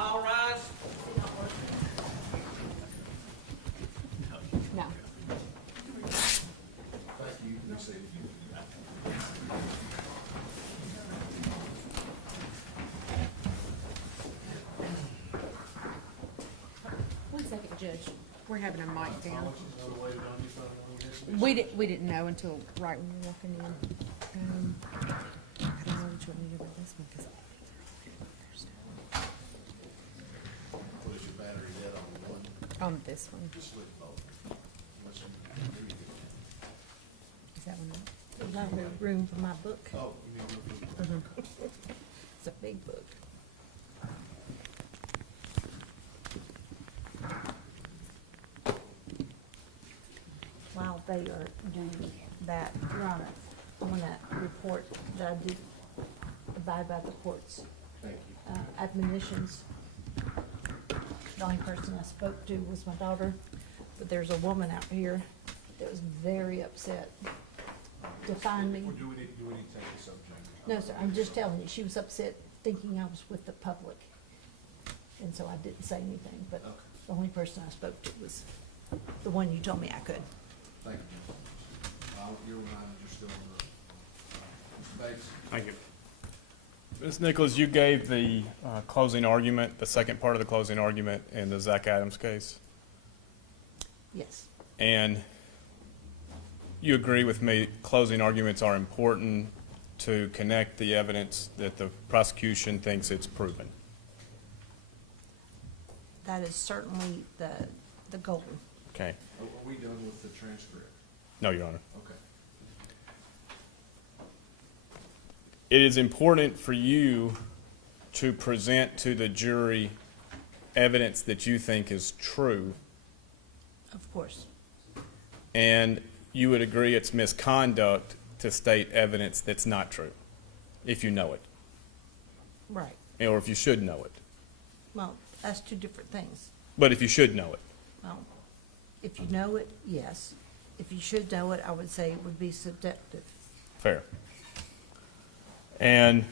All rise. No. Thank you. You see. One second, Judge. We're having a mic down. We didn't know until right when we were walking in. I don't know which one you go with this one, 'cause Was your battery dead on one? on this one. Just flip both. Unless you- Is that one? There's not enough room for my book. Oh, you need to look at It's a big book. While they are doing that, Your Honor, I want to report that I did abide by the court's Thank you. admonitions. The only person I spoke to was my daughter, but there's a woman out here that was very upset to find me. Do we need to take this up, James? No, sir, I'm just telling you, she was upset thinking I was with the public. And so I didn't say anything, but Okay. the only person I spoke to was the one you told me I could. Thank you. You're reminded you're still on the, Bates. Thank you. Ms. Nichols, you gave the closing argument, the second part of the closing argument in the Zach Adams case, Yes, and you agree with me, closing arguments are important to connect the evidence that the prosecution thinks it's proven. that is certainly the goal. Okay? Are we done with the transcript? No, Your Honor. Okay. It is important for you to present to the jury evidence that you think is true, Of course, and you would agree it's misconduct to state evidence that's not true, if you know it, right. or if you should know it. Well, that's two different things. But if you should know it. Well, if you know it, yes. If you should know it, I would say it would be subjective. Fair. And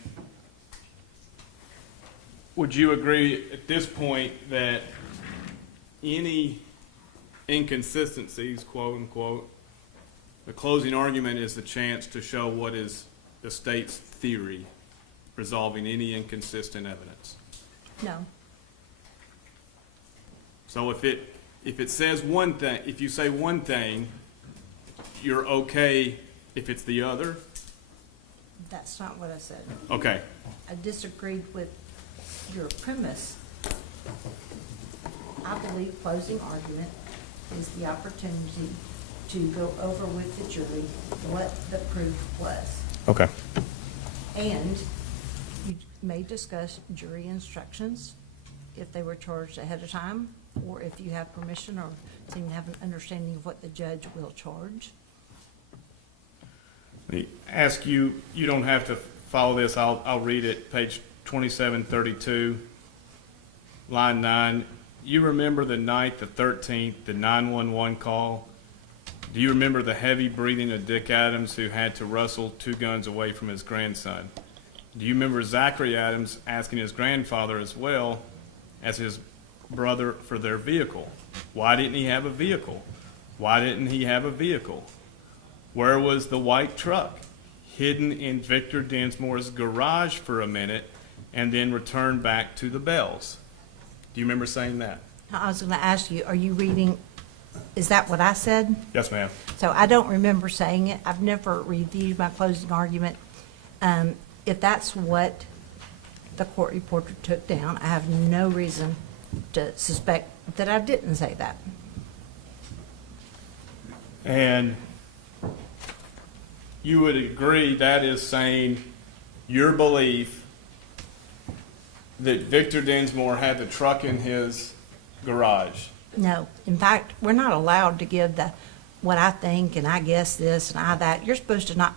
would you agree at this point that any inconsistencies, quote unquote, the closing argument is the chance to show what is the state's theory, resolving any inconsistent evidence? No, So if it says one thing, if you say one thing, you're okay if it's the other? that's not what I said. Okay. I disagreed with your premise. I believe closing argument is the opportunity to go over with the jury what the proof was. Okay. And you may discuss jury instructions if they were charged ahead of time, or if you have permission or seem to have an understanding of what the judge will charge. Let me ask you, you don't have to follow this, I'll read it, page 2732, line 9. You remember the night, the 13th, the 911 call? Do you remember the heavy breathing of Dick Adams, who had to wrestle 2 guns away from his grandson? Do you remember Zachary Adams asking his grandfather as well as his brother for their vehicle? Why didn't he have a vehicle? Why didn't he have a vehicle? Where was the white truck? Hidden in Victor Densmore's garage for a minute and then returned back to the Bells. Do you remember saying that? Now, I was going to ask you, are you reading, is that what I said? Yes, ma'am. So I don't remember saying it. I've never reviewed my closing argument. If that's what the court reporter took down, I have no reason to suspect that I didn't say that. And you would agree that is saying your belief that Victor Densmore had the truck in his garage. No, in fact, we're not allowed to give the, what I think and I guess this and I that. You're supposed to not,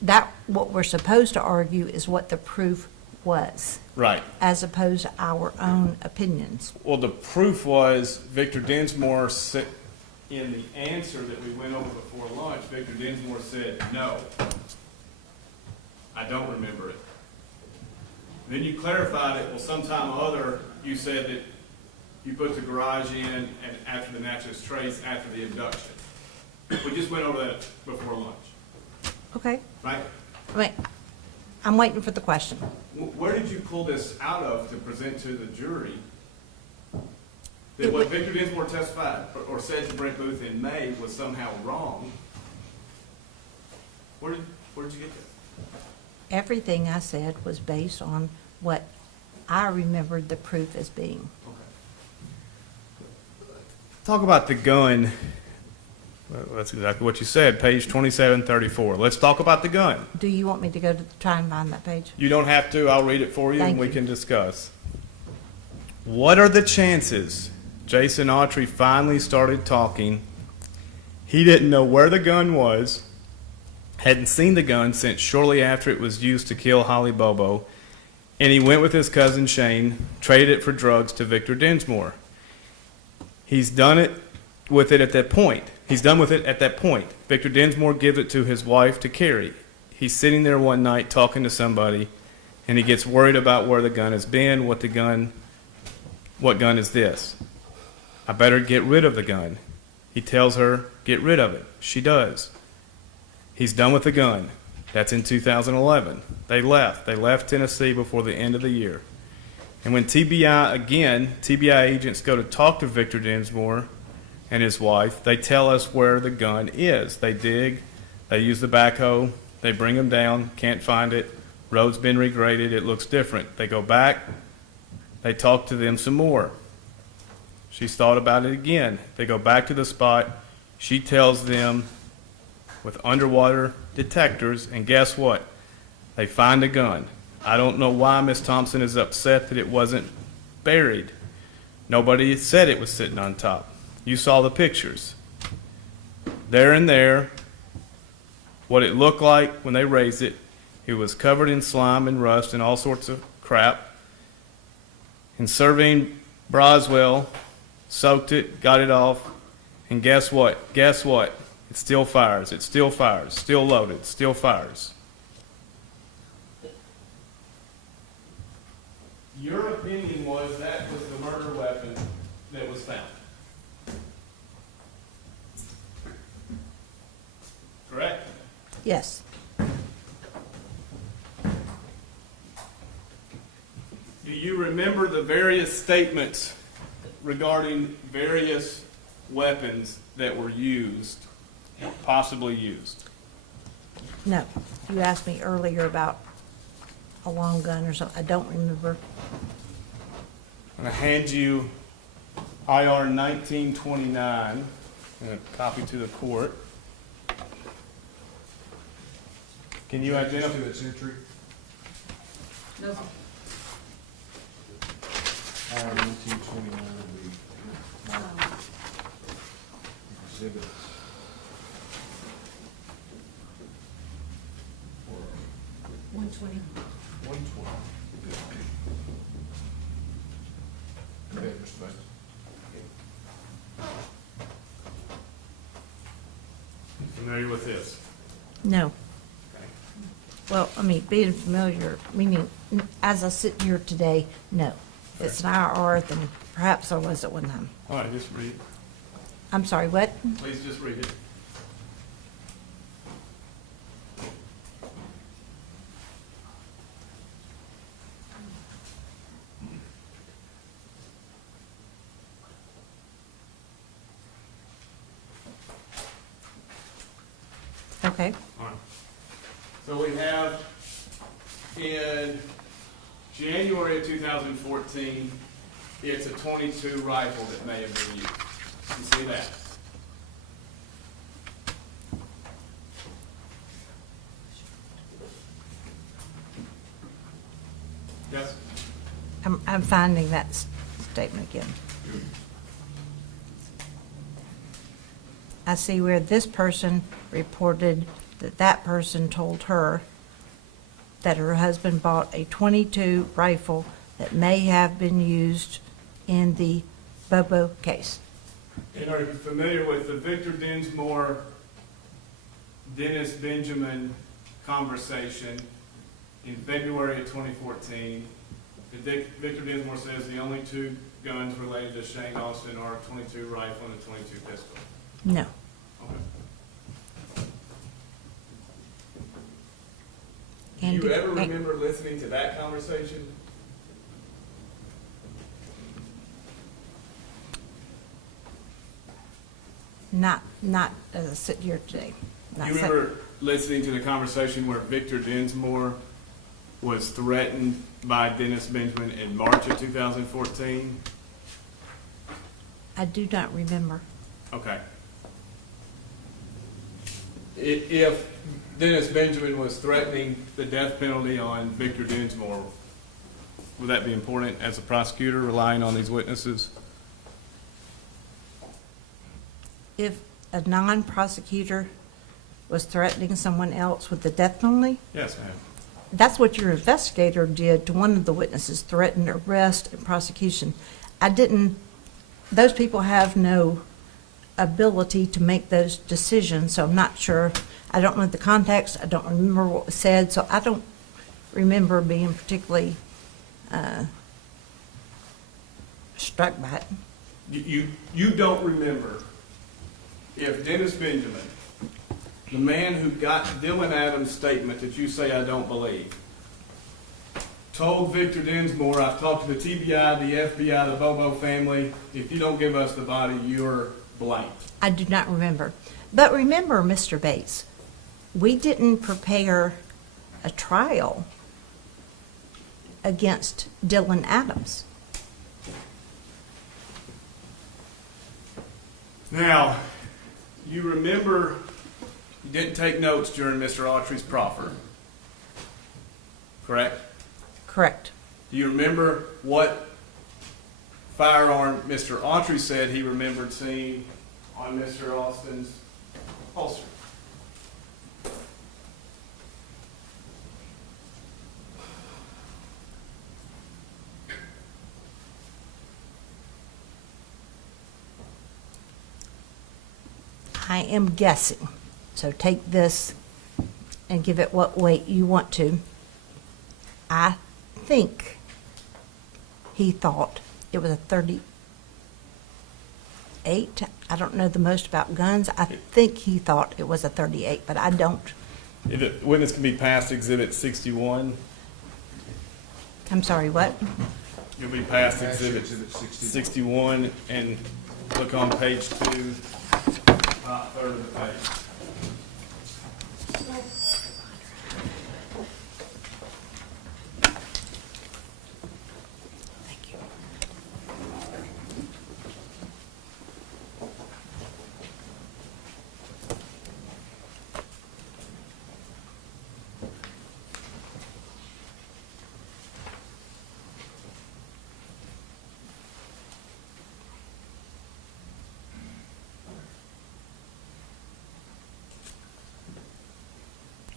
that, what we're supposed to argue is what the proof was, Right. as opposed to our own opinions. Well, the proof was Victor Densmore said, in the answer that we went over before lunch, Victor Densmore said, no, I don't remember it. Then you clarified it, well, sometime or other, you said that you put the garage in and after the mattress trace after the abduction. We just went over that before lunch, Okay, right? wait, I'm waiting for the question. Where did you pull this out of to present to the jury? That It what wa- Victor Dinsmore testified or said to Brent Booth in May was somehow wrong? Where did you get that? Everything I said was based on what I remembered the proof as being. Talk about the gun. Well, that's exactly what you said, page 2734. Let's talk about the gun. Do you want me to go to try and find that page? You don't have to, I'll read it for you and Thank we you. can discuss. What are the chances Jason Autry finally started talking? He didn't know where the gun was, hadn't seen the gun since shortly after it was used to kill Holly Bobo, and he went with his cousin Shane, traded it for drugs to Victor Dinsmore. He's done it with it at that point. He's done with it at that point. Victor Dinsmore gives it to his wife to carry. He's sitting there one night talking to somebody, and he gets worried about where the gun has been, what gun is this? I better get rid of the gun. He tells her, get rid of it. She does. He's done with the gun. That's in 2011. They left Tennessee before the end of the year. And when TBI agents go to talk to Victor Dinsmore and his wife, they tell us where the gun is. They dig, they use the backhoe, they bring him down, can't find it, road's been regraded, it looks different. They go back, they talk to them some more. She's thought about it again. They go back to the spot, she tells them with underwater detectors, and guess what? They find a gun. I don't know why Miss Thompson is upset that it wasn't buried. Nobody said it was sitting on top. You saw the pictures. There and there, what it looked like when they raised it, it was covered in slime and rust and all sorts of crap. And Servine Broswell soaked it, got it off, and guess what? Guess what? It still fires. It still fires. Still loaded. Still fires. Your opinion was that was the murder weapon that was found. Correct? Yes. Do you remember the various statements regarding various weapons that were used, possibly used? No. You asked me earlier about a long gun or something. I don't remember. I'm going to hand you IR 1929 and a copy to the court. Can you identify? To its entry. No, sir. IR 1929 will be marked exhibit. Or 120. 120. Go ahead, Mr. Bates. Familiar with this? No. Okay. Well, I mean, being familiar, meaning, as I sit here today, no. If it's an IR, then perhaps I was at one time. All right, just read it. I'm sorry, what? Please just read it. Okay. All right. So we have in January of 2014, it's a .22 rifle that may have been used. You see that? Yes? I'm finding that statement again. I see where this person reported that that person told her that her husband bought a .22 rifle that may have been used in the Bobo case. And are you familiar with the Victor Dinsmore, Dennis Benjamin conversation in February of 2014 Victor Dinsmore says the only two guns related to Shane Austin are a .22 rifle and a .22 pistol. No. Okay. Do And you ever and- remember listening to that conversation? Not as I sit here today. Not You sit- remember listening to the conversation where Victor Dinsmore was threatened by Dennis Benjamin in March of 2014? I do not remember. Okay. If Dennis Benjamin was threatening the death penalty on Victor Dinsmore, would that be important as a prosecutor relying on these witnesses? If a non-prosecutor was threatening someone else with the death penalty, Yes, ma'am. that's what your investigator did to one of the witnesses, threatened arrest and prosecution. Those people have no ability to make those decisions, so I'm not sure. I don't know the context, I don't remember what was said, so I don't remember being particularly struck by it. You don't remember if Dennis Benjamin, the man who got Dylan Adams' statement that you say I don't believe, told Victor Dinsmore, I've talked to the TBI, the FBI, the Bobo family, if you don't give us the body, you're blank. I do not remember. But remember, Mr. Bates, we didn't prepare a trial against Dylan Adams. Now, you remember you didn't take notes during Mr. Autry's proffer, correct? Correct. Do you remember what firearm Mr. Autry said he remembered seeing on Mr. Austin's holster? I am guessing, so take this and give it what weight you want to. I think he thought it was a 38. I don't know the most about guns. I think he thought it was a 38, but I don't. The witness can be passed Exhibit 61. I'm sorry, what? You'll be passed Pass Exhibit Exhibit 61. 61 and look on page 2, top third of the page. Thank you.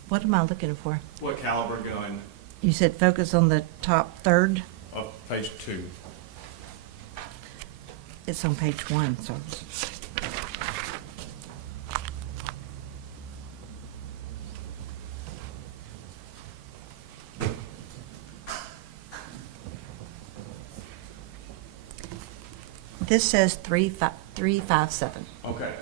What am I looking for? What caliber gun? You said focus on the top third. Of page 2. It's on page 1, so. This says 357. Okay.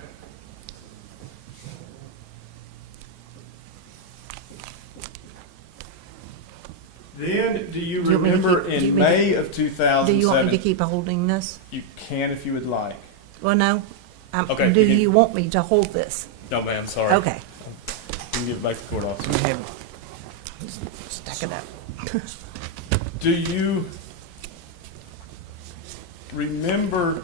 Then, do you Do you want me to remember keep- do in you want me to- May of 2007? Do you want me to keep holding this? You can if you would like. Well, no. Okay, Do you can- you want me to hold this? No, ma'am, sorry. Okay. You can give it back to the court officer. Stack it up. Do you remember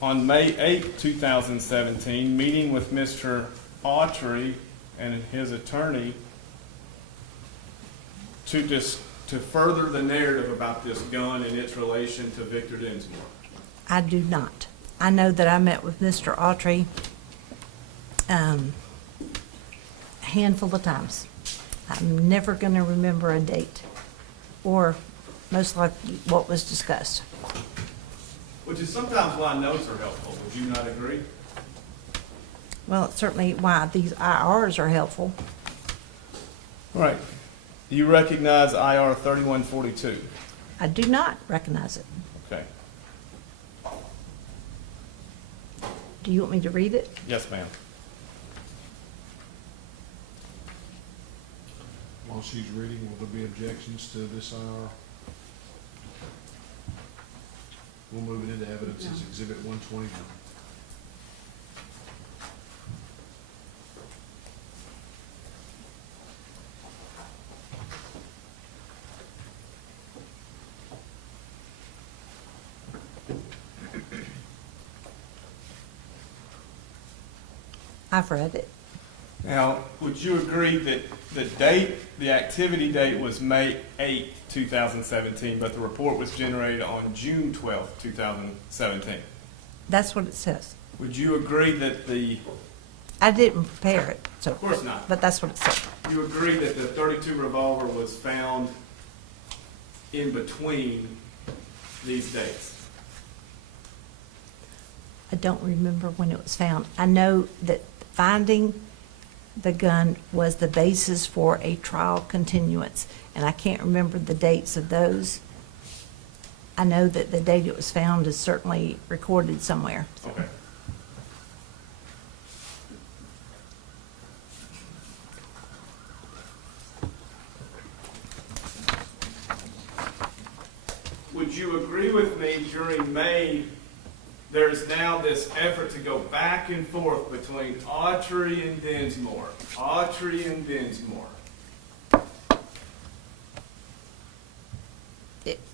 on May 8, 2017, meeting with Mr. Autry and his attorney to further the narrative about this gun and its relation to Victor Dinsmore? I do not. I know that I met with Mr. Autry a handful of times. I'm never going to remember a date or most likely what was discussed. Which is sometimes why notes are helpful. Would you not agree? Well, it's certainly why these IRs are helpful. All right. Do you recognize IR 3142? I do not recognize it. Okay. Do you want me to read it? Yes, ma'am. While she's reading, will there be objections to this IR? We'll move it into evidence as Exhibit 121. I've read it. Now, would you agree that the activity date was May 8th, 2017, but the report was generated on June 12th, 2017? That's what it says. Would you agree that I didn't prepare it, so. Of course not. But that's what it said. you agree that the .32 revolver was found in between these dates? I don't remember when it was found. I know that finding the gun was the basis for a trial continuance, and I can't remember the dates of those. I know that the date it was found is certainly recorded somewhere. Okay. Would you agree with me during May, there's now this effort to go back and forth between Autry and Dinsmore, Autry and Dinsmore?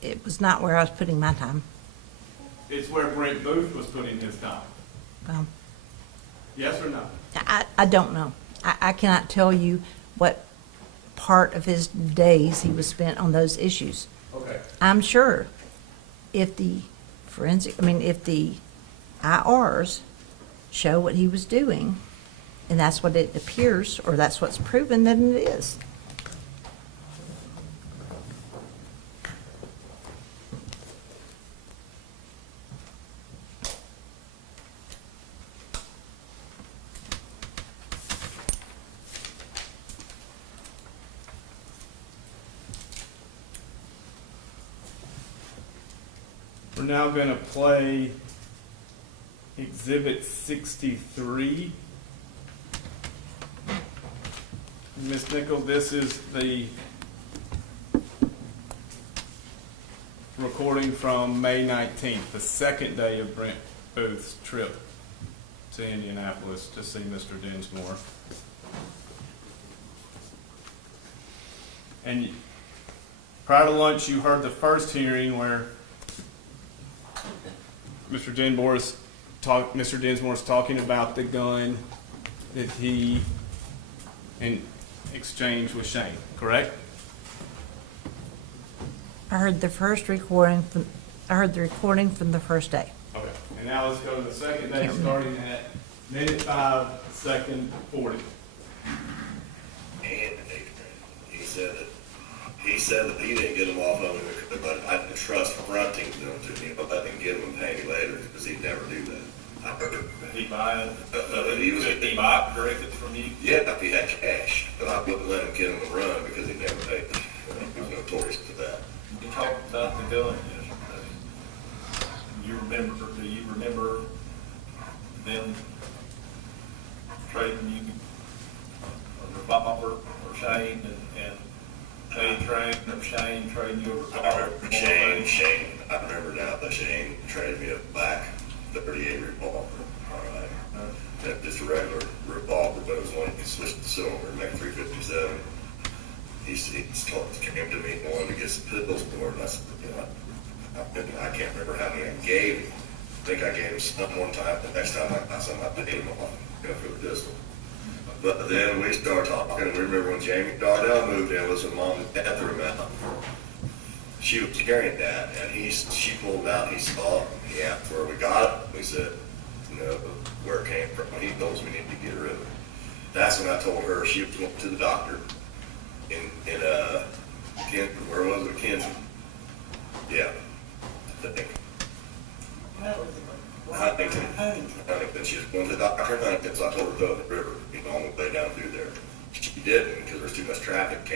It was not where I was putting my time. It's where Brent Booth was putting his time. Yes or no? I don't know. I cannot tell you what part of his days he was spent on those issues. Okay. I'm sure if the if the IRs show what he was doing, and that's what it appears, or that's what's proven, then it is. We're now going to play Exhibit 63. Ms. Nichols, this is the recording from May 19th, the second day of Brent Booth's trip to Indianapolis to see Mr. Dinsmore. And prior to lunch, you heard the first hearing where Mr. Dinsmore is talking about the gun that he exchanged with Shane, correct? I heard the recording from the first day. Okay. And now let's go to the second day, starting at minute 5, second 40. And he said that he didn't get them off of him, but I could trust fronting them to him, but I didn't give them a penny later because he'd never do that. He buy it? He was Did he buy it directly from you? Yeah, if he had cash, but I wouldn't let him get him a run because he never paid. He was notorious for that. You talked about the gun. Do you remember them trading you a revolver or Shane and trading you a I revolver? remember Shane, I remember now that Shane traded me a black 38 revolver. All right. Just a regular revolver, but it was one you switched the cylinder, make 357. He came to me and wanted to get some pistols for it, and I said, I can't remember how many I gave him. I think I gave him some one time. The next time I got some, I paid him off for the pistol. But then we started talking, and we remember when Jamie Dardell moved in, was when Mom and Dad threw him out. She was carrying that, and she pulled out, he saw it, he asked where we got it. We said, where it came from. He knows we need to get rid of it. That's when I told her she went to the doctor in where was it, Kenzie? Yeah, I think. Huntington. She was going to the doctor in Huntington, so I told her to go.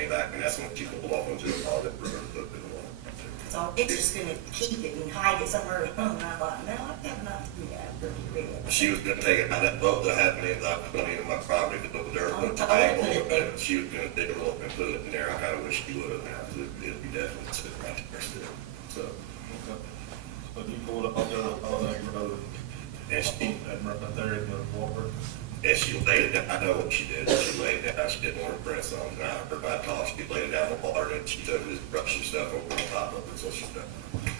came back, and that's when she pulled off into the car that put it in the wall. So it's just gonna keep it and hide it somewhere at home, and I thought, no, I have not to do that, but you really. She was gonna take it out of that boat that had me, I put it in my property, to put the dirt, put the tank on it, and she was gonna dig it up and put it in there. I kinda wish she would've, now, 'cause it'd be definitely sitting right there still, so. So you pulled up on the road, And she, and right there in the water. and she laid it down, I know what she did, she laid it down, she didn't want her prints on it, now, her by talk, she laid it down in the water, and she took this brush and stuff over the top of it, so she's done.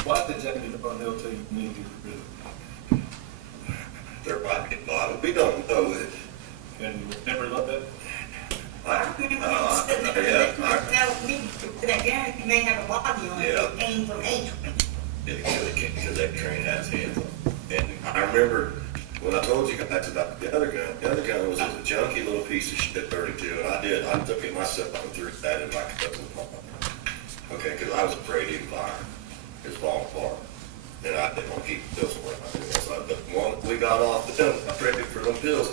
Why did Jackie Hill tell you need to get rid of it? There might be a lot, we don't know it. And you never loved it? I remember you said that, that me, that guarantee may have a body on it, Yeah. that came from Adrian. Because that train has hands on it. And I remember when I told you guys about the other gun was a junky little piece of shit 32, and I took it myself and threw that in my cousin's palm. Okay, because I was afraid he'd fire. It was falling apart. And I didn't want to keep the pills away. But once we got off the dump, I traded for them pills.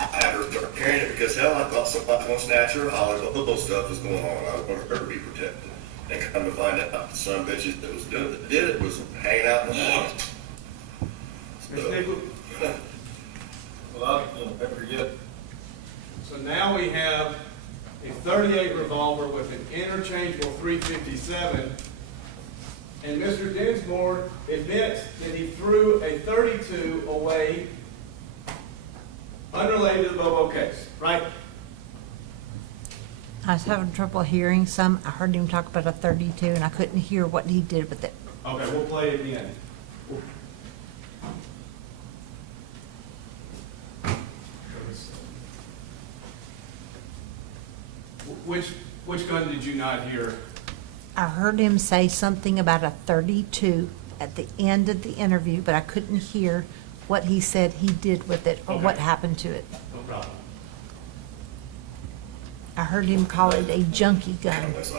I had her start carrying it because hell, I thought somebody was going to snatch her. All the little stuff was going on. I wanted her to be protected. And come to find out the son of bitches that was doing that did it was hanging out in the house. Ms. Nichols? Well, I'll never forget. So now we have a 38 revolver with an interchangeable 357, and Mr. Dinsmore admits that he threw a 32 away unrelated to the Bobo case, right? I was having trouble hearing some. I heard him talk about a 32, and I couldn't hear what he did with it. Okay, we'll play it again. Which gun did you not hear? I heard him say something about a 32 at the end of the interview, but I couldn't hear what he said he did with it or what Okay. happened to it. No problem. I heard him call it a junkie gun. And so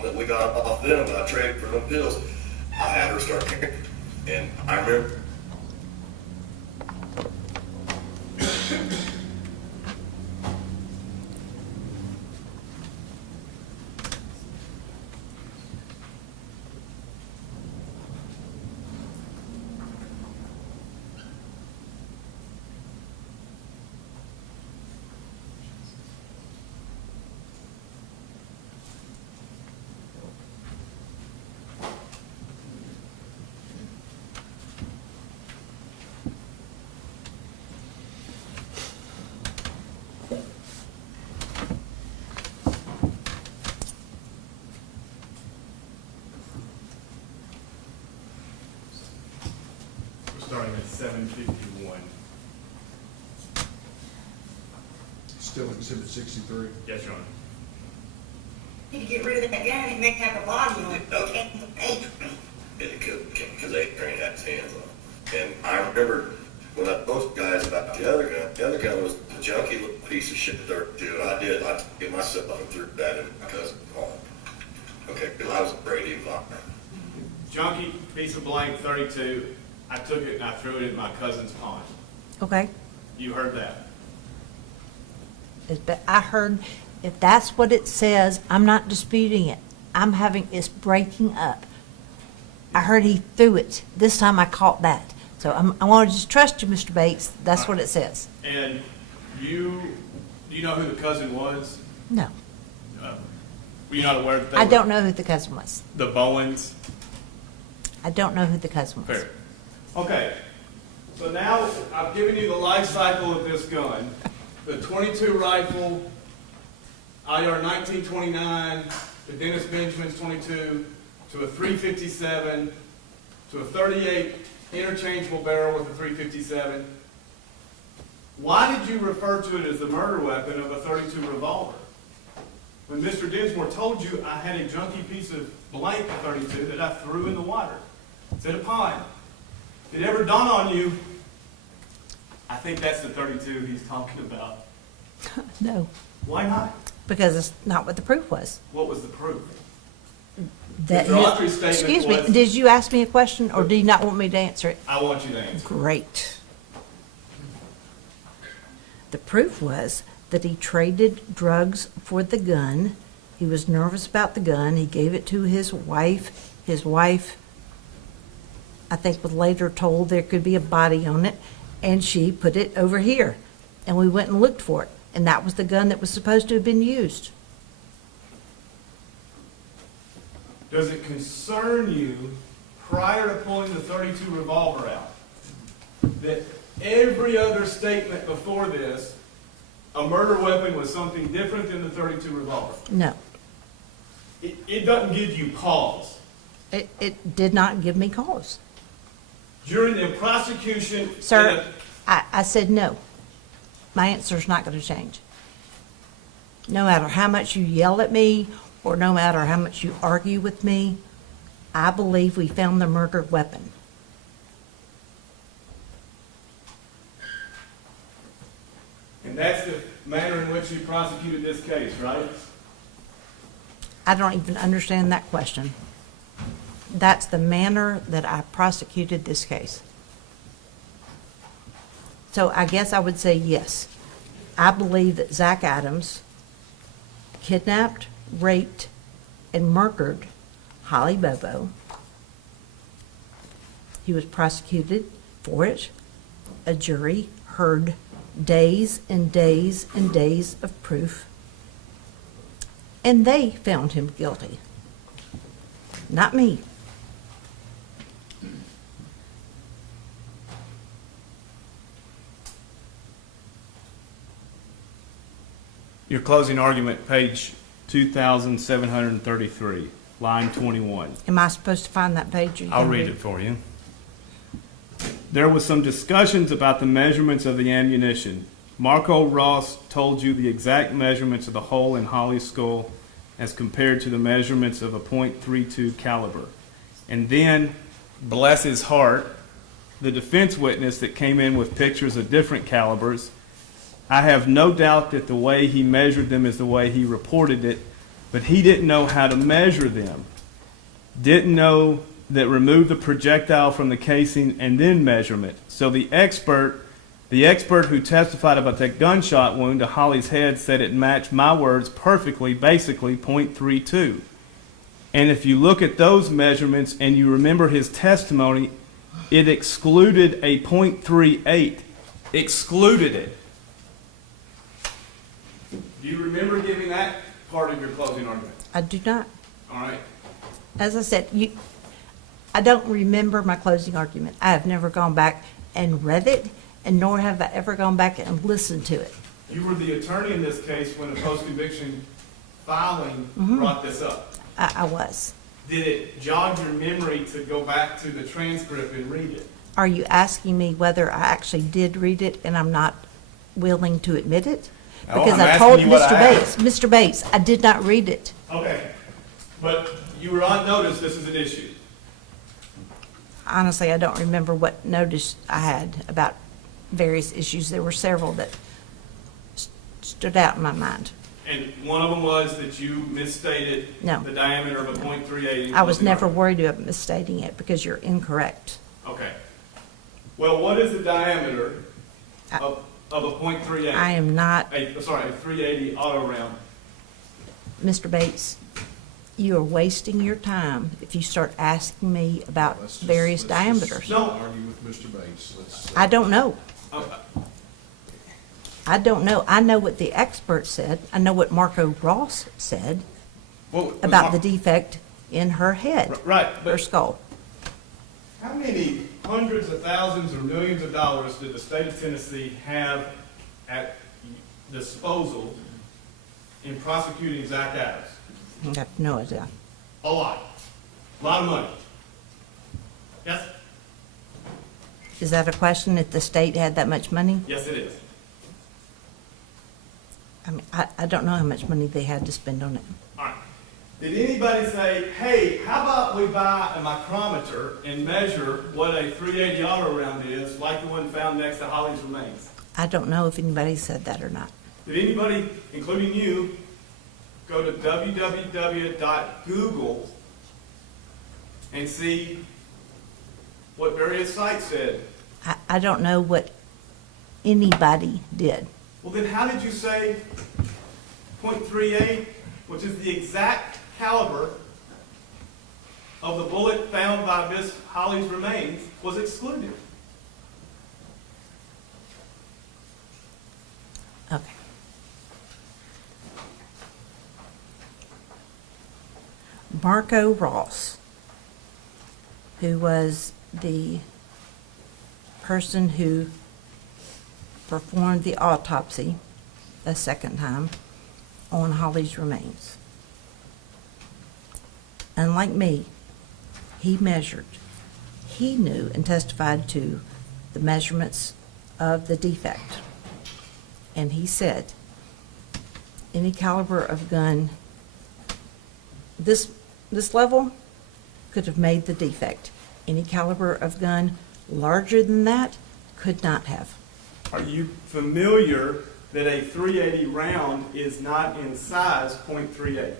when we got off them, and I traded for them pills. I had her start carrying it. And I remember We're starting at 7:51. Still exhibit 63. Yes, Your Honor. Need to get rid of that gun, it may have a body on it, it came from Adrian. it could, because they train had his hands on it. And I remember when I told you guys about the other gun was a junky little piece of shit 32. I took it myself and threw that in my cousin's home. Okay, because I was afraid he'd fire. Junkie, piece of blank, 32. I took it and I threw it in my cousin's pond. Okay? You heard that? But I heard, if that's what it says, I'm not disputing it. it's breaking up. I heard he threw it. This time I caught that. So I want to just trust you, Mr. Bates. That's what it says. And do you know who the cousin was? No, Were you not aware that they I were don't know who the cousin was. the Bowens? I don't know who the cousin was. Fair. Okay, so now I've given you the life cycle of this gun. The .22 rifle, IR 1929, the Dennis Benjamin's .22, to a .357, to a .38 interchangeable barrel with a .357. Why did you refer to it as the murder weapon of a .32 revolver? When Mr. Dinsmore told you I had a junky piece of blank .32 that I threw in the water. It's in a pond. Did it ever dawn on you, I think that's the .32 he's talking about? No, Why not? because it's not what the proof was. What was the proof? That Mr. Autry's statement Excuse me, was- did you ask me a question or do you not want me to answer it? I want you to answer. Great. The proof was that he traded drugs for the gun He was nervous about the gun. He gave it to his wife. His wife, I think, was later told there could be a body on it, and she put it over here. And we went and looked for it, and that was the gun that was supposed to have been used. Does it concern you, prior to pulling the .32 revolver out, that every other statement before this, a murder weapon was something different than the .32 revolver? No, It doesn't give you pause. it did not give me cause. During the prosecution... Sir, I said no. My answer's not going to change. No matter how much you yell at me, or no matter how much you argue with me, I believe we found the murdered weapon. And that's the manner in which you prosecuted this case, right? I don't even understand that question. That's the manner that I prosecuted this case. So I guess I would say yes. I believe that Zach Adams kidnapped, raped, and murdered Holly Bobo. He was prosecuted for it. A jury heard days and days and days of proof, and they found him guilty, not me. Your closing argument, page 2,733, line 21. Am I supposed to find that page? Or you I'll gonna read it for you. There was some discussions about the measurements of the ammunition. Marco Ross told you the exact measurements of the hole in Holly's skull as compared to the measurements of a .32 caliber. And then, bless his heart, the defense witness that came in with pictures of different calibers, I have no doubt that the way he measured them is the way he reported it, but he didn't know how to measure them. Didn't know that remove the projectile from the casing and then measurement. So the expert who testified about that gunshot wound to Holly's head said it matched my words perfectly, basically .32. And if you look at those measurements and you remember his testimony, it excluded a .38. Excluded it. Do you remember giving that part of your closing argument? I do not. All right. As I said, I don't remember my closing argument. I have never gone back and read it, and nor have I ever gone back and listened to it. You were the attorney in this case when the post-conviction filing brought this up. I was. Did it jog your memory to go back to the transcript and read it? Are you asking me whether I actually did read it and I'm not willing to admit it? No, Because I'm I told asking you what Mr. I Bates, Mr. Bates, I did not read it. Okay. But you were on notice this is an issue. Honestly, I don't remember what notice I had about various issues. There were several that stood out in my mind. And one of them was that you misstated No. the diameter of a .38. I was never worried about misstating it because you're incorrect. Okay. Well, what is the diameter of a .38? I am not, A 380 auto round. Mr. Bates, you are wasting your time if you start asking me about various diameters. No. Argue with Mr. Bates. I don't know. Okay. I don't know. I know what the expert said. I know what Marco Ross said Well, about the defect in her head, Right, her but skull. how many hundreds of thousands or millions of dollars did the state of Tennessee have at disposal in prosecuting Zach Adams? I have no idea. A lot. A lot of money. Yes? Is that a question if the state had that much money? Yes, it is. I mean, I don't know how much money they had to spend on it. All right. Did anybody say, hey, how about we buy a micrometer and measure what a 380 auto round is, like the one found next to Holly's remains? I don't know if anybody said that or not. Did anybody, including you, go to www.google and see what various sites said? I don't know what anybody did. Well, then how did you say .38 which is the exact caliber of the bullet found by Miss Holly's remains, was excluded. Okay. Marco Ross, who was the person who performed the autopsy a second time on Holly's remains. Unlike me, he measured. He knew and testified to the measurements of the defect. And he said, any caliber of gun, this level could have made the defect. Any caliber of gun larger than that could not have. Are you familiar that a .380 round is not in size .38?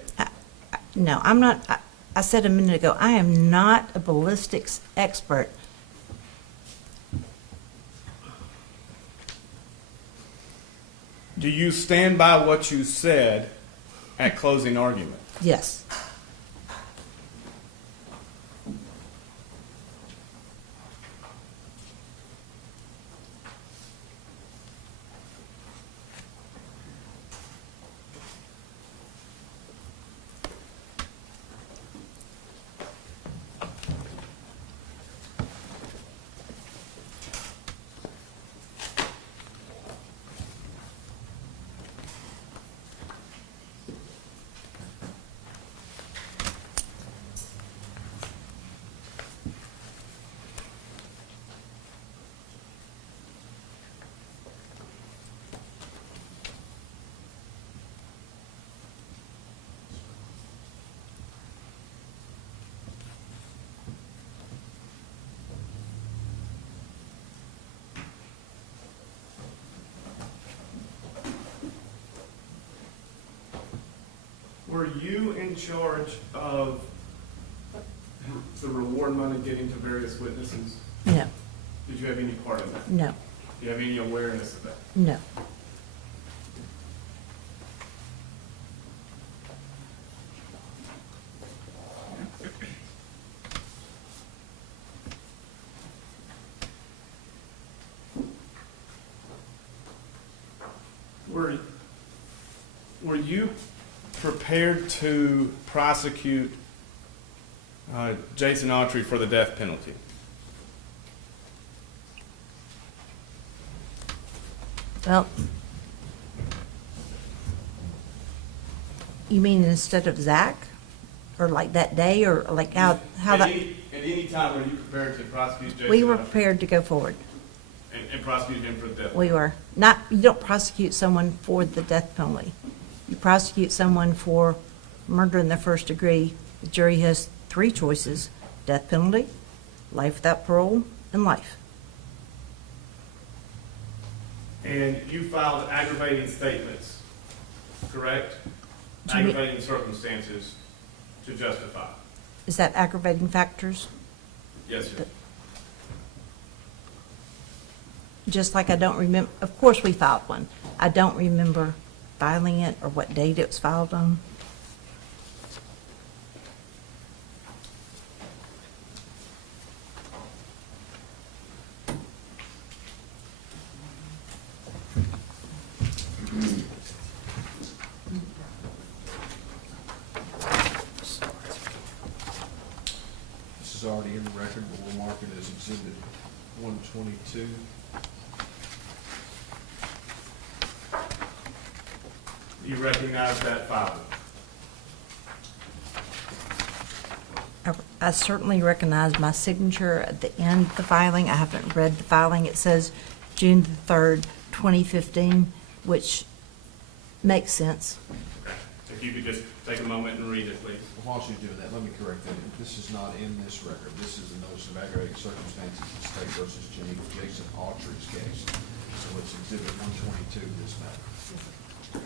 No, I'm not. I said a minute ago, I am not a ballistics expert. Do you stand by what you said at closing argument? Yes. Were you in charge of the reward money getting to various witnesses? No. Did you have any part in that? No. Do you have any awareness of that? No. Were you prepared to prosecute Jason Autry for the death penalty? Well, you mean instead of Zach? Or like that day, or like how that? At any time were you prepared to prosecute Jason We were Autry prepared to go forward. and prosecute him for the death penalty? We were. Not, you don't prosecute someone for the death penalty. You prosecute someone for murder in the first degree. The jury has three choices: death penalty, life without parole, and life. And you filed aggravating statements, correct? Do you mean- Aggravating circumstances to justify. Is that aggravating factors? Yes, sir. Just like I don't remember, of course we filed one. I don't remember filing it or what date it was filed on. This is already in the record, but we'll mark it as Exhibit 122. You recognize that filing? I certainly recognize my signature at the end of the filing. I haven't read the filing. It says June the 3rd, 2015, which makes sense. Okay. If you could just take a moment and read it, please. While she's doing that, let me correct that. This is not in this record. This is a notice of aggravating circumstances in State versus Jason Autry's case. So it's Exhibit 122, this matter.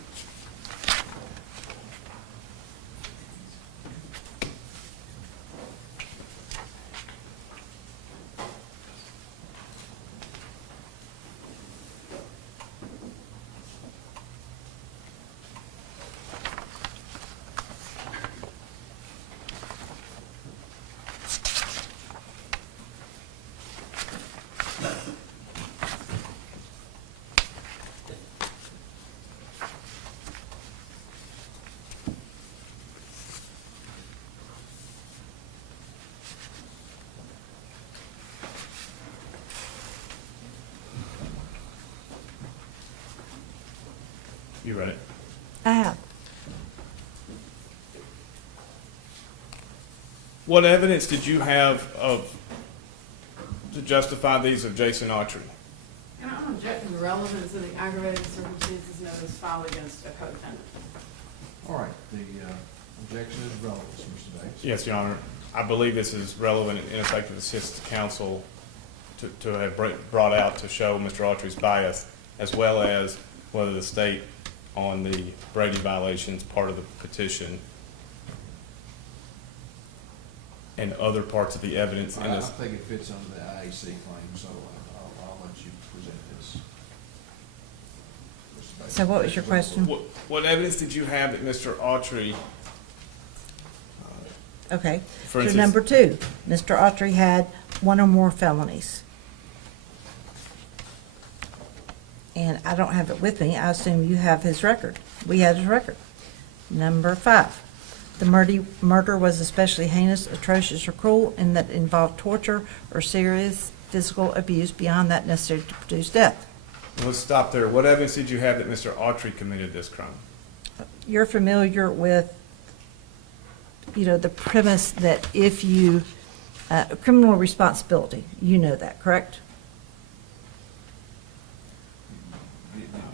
You read it? I have. What evidence did you have to justify these of Jason Autry? And I'm objecting the relevance of the aggravated circumstances notice filed against a co-defendant. All right, the objection is relevance, Mr. Davis. Yes, Your Honor. I believe this is relevant and ineffective assistance to counsel to have brought out to show Mr. Autry's bias, as well as whether the state on the Brady violations part of the petition and other parts of the evidence in I this. think it fits under the IAC claim, so I'll let you present this. Mr. Davis. So what was your question? What evidence did you have that Mr. Autry, Okay. For So instance- number 2, Mr. Autry had one or more felonies. And I don't have it with me. I assume you have his record. We have his record. Number 5, the murder was especially heinous, atrocious, or cruel, and that involved torture or serious physical abuse beyond that necessary to produce death. let's stop there. What evidence did you have that Mr. Autry committed this crime? You're familiar with, the premise that if you, criminal responsibility, you know that, correct?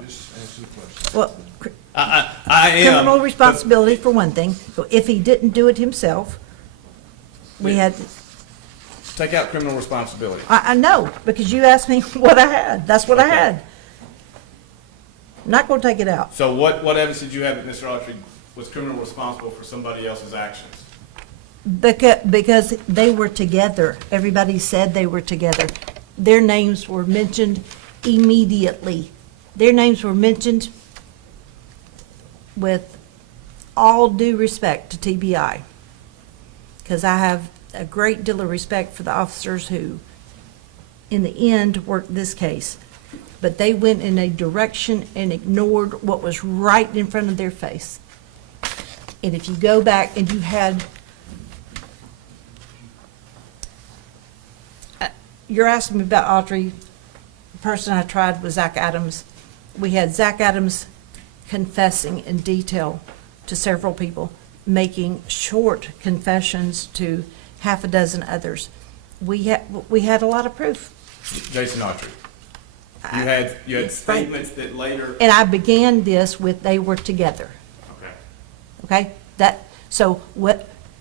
Just answer the question. Well, I am. criminal but- responsibility for one thing. So if he didn't do it himself, we had, Take out criminal responsibility. I know, because you asked me what I had. That's what I had. I'm not gonna take it out. So what evidence did you have that Mr. Autry was criminally responsible for somebody else's actions? Because they were together. Everybody said they were together. Their names were mentioned immediately. Their names were mentioned with all due respect to TBI. Because I have a great deal of respect for the officers who, in the end, worked this case. But they went in a direction and ignored what was right in front of their face. And if you go back and you had, you're asking me about Autry. The person I tried was Zach Adams. We had Zach Adams confessing in detail to several people, making short confessions to half a dozen others. We had a lot of proof. Jason Autry. You had statements that later. And I began this with they were together. Okay. Okay?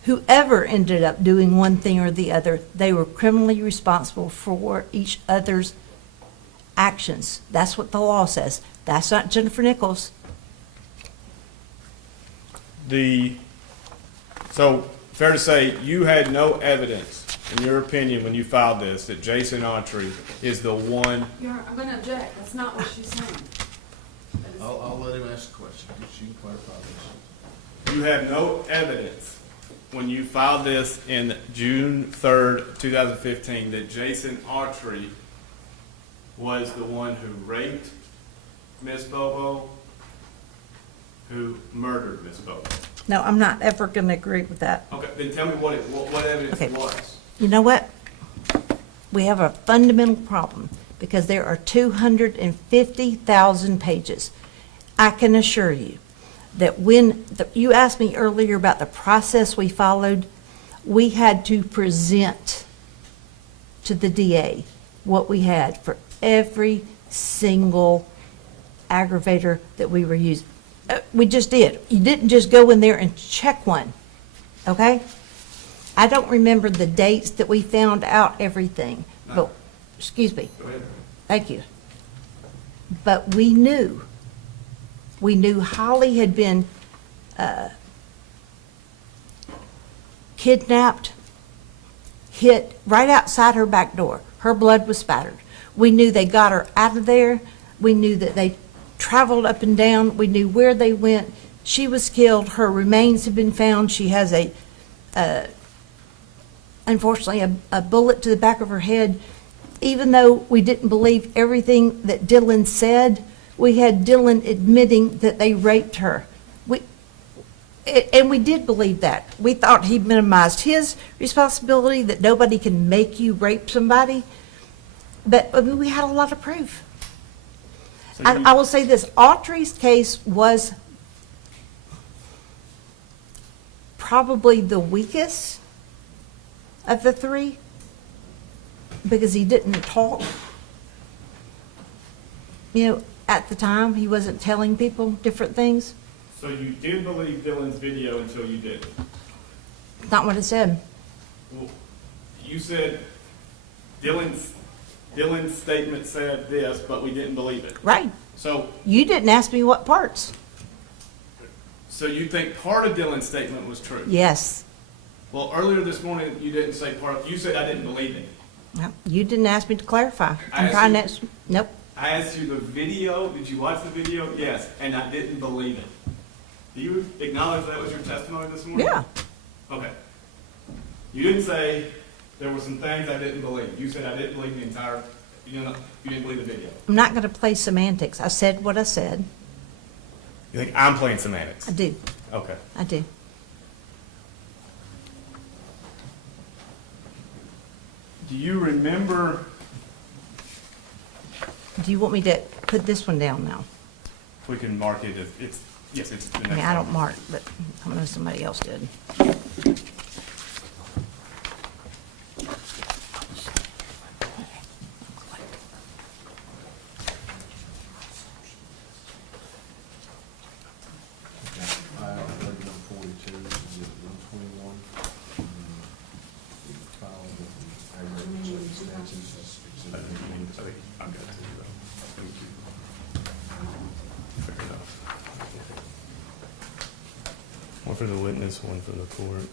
Whoever ended up doing one thing or the other, they were criminally responsible for each other's actions. That's what the law says. That's not Jennifer Nichols. So fair to say you had no evidence, in your opinion, when you filed this, that Jason Autry is the one. I'm gonna object, that's not what she's saying. That is- I'll let him ask the question. She can clarify this. You have no evidence when you filed this in June 3rd, 2015, that Jason Autry was the one who raped Miss Bobo, who murdered Miss Bobo. No, I'm not ever going to agree with that. Okay, then tell me what evidence Okay. it was. You know what? We have a fundamental problem because there are 250,000 pages. I can assure you that you asked me earlier about the process we followed, we had to present to the DA what we had for every single aggravator that we were using. We just did. You didn't just go in there and check one, okay? I don't remember the dates that we found out everything, but, excuse me. Go ahead. Thank you. But we knew Holly had been kidnapped, hit right outside her back door. Her blood was spattered. We knew they got her out of there. We knew that they traveled up and down. We knew where they went. She was killed. Her remains have been found. She has unfortunately, a bullet to the back of her head. Even though we didn't believe everything that Dylan said, we had Dylan admitting that they raped her. And we did believe that. We thought he minimized his responsibility, that nobody can make you rape somebody. But I mean, we had a lot of proof. So I will say this, Autry's case was probably the weakest of the three, because he didn't talk. You know, at the time, he wasn't telling people different things. So you did believe Dylan's video until you didn't? Not what it said. Well, you said Dylan's statement said this, but we didn't believe it. Right. So You didn't ask me what parts. you think part of Dylan's statement was true? Yes. Well, earlier this morning, you didn't say you said I didn't believe it. Well, you didn't ask me to clarify. I I'm trying to, asked nope. I asked you the video, did you watch the video? Yes, and I didn't believe it. Do you acknowledge that was your testimony this morning? Yeah. Okay. You didn't say there were some things I didn't believe. You said I didn't believe the entire, you didn't believe the video. I'm not going to play semantics. I said what I said. You think I'm playing semantics? I do. Okay. I do. Do you remember, Do you want me to put this one down now? if we can mark it, yes, it's the I next mean, I don't one. mark, but I know somebody else did. File 3142, is it 121? File with the aggravated circumstances is exhibit I think I've got it. Thank you. Fair enough. One for the witness, one for the court.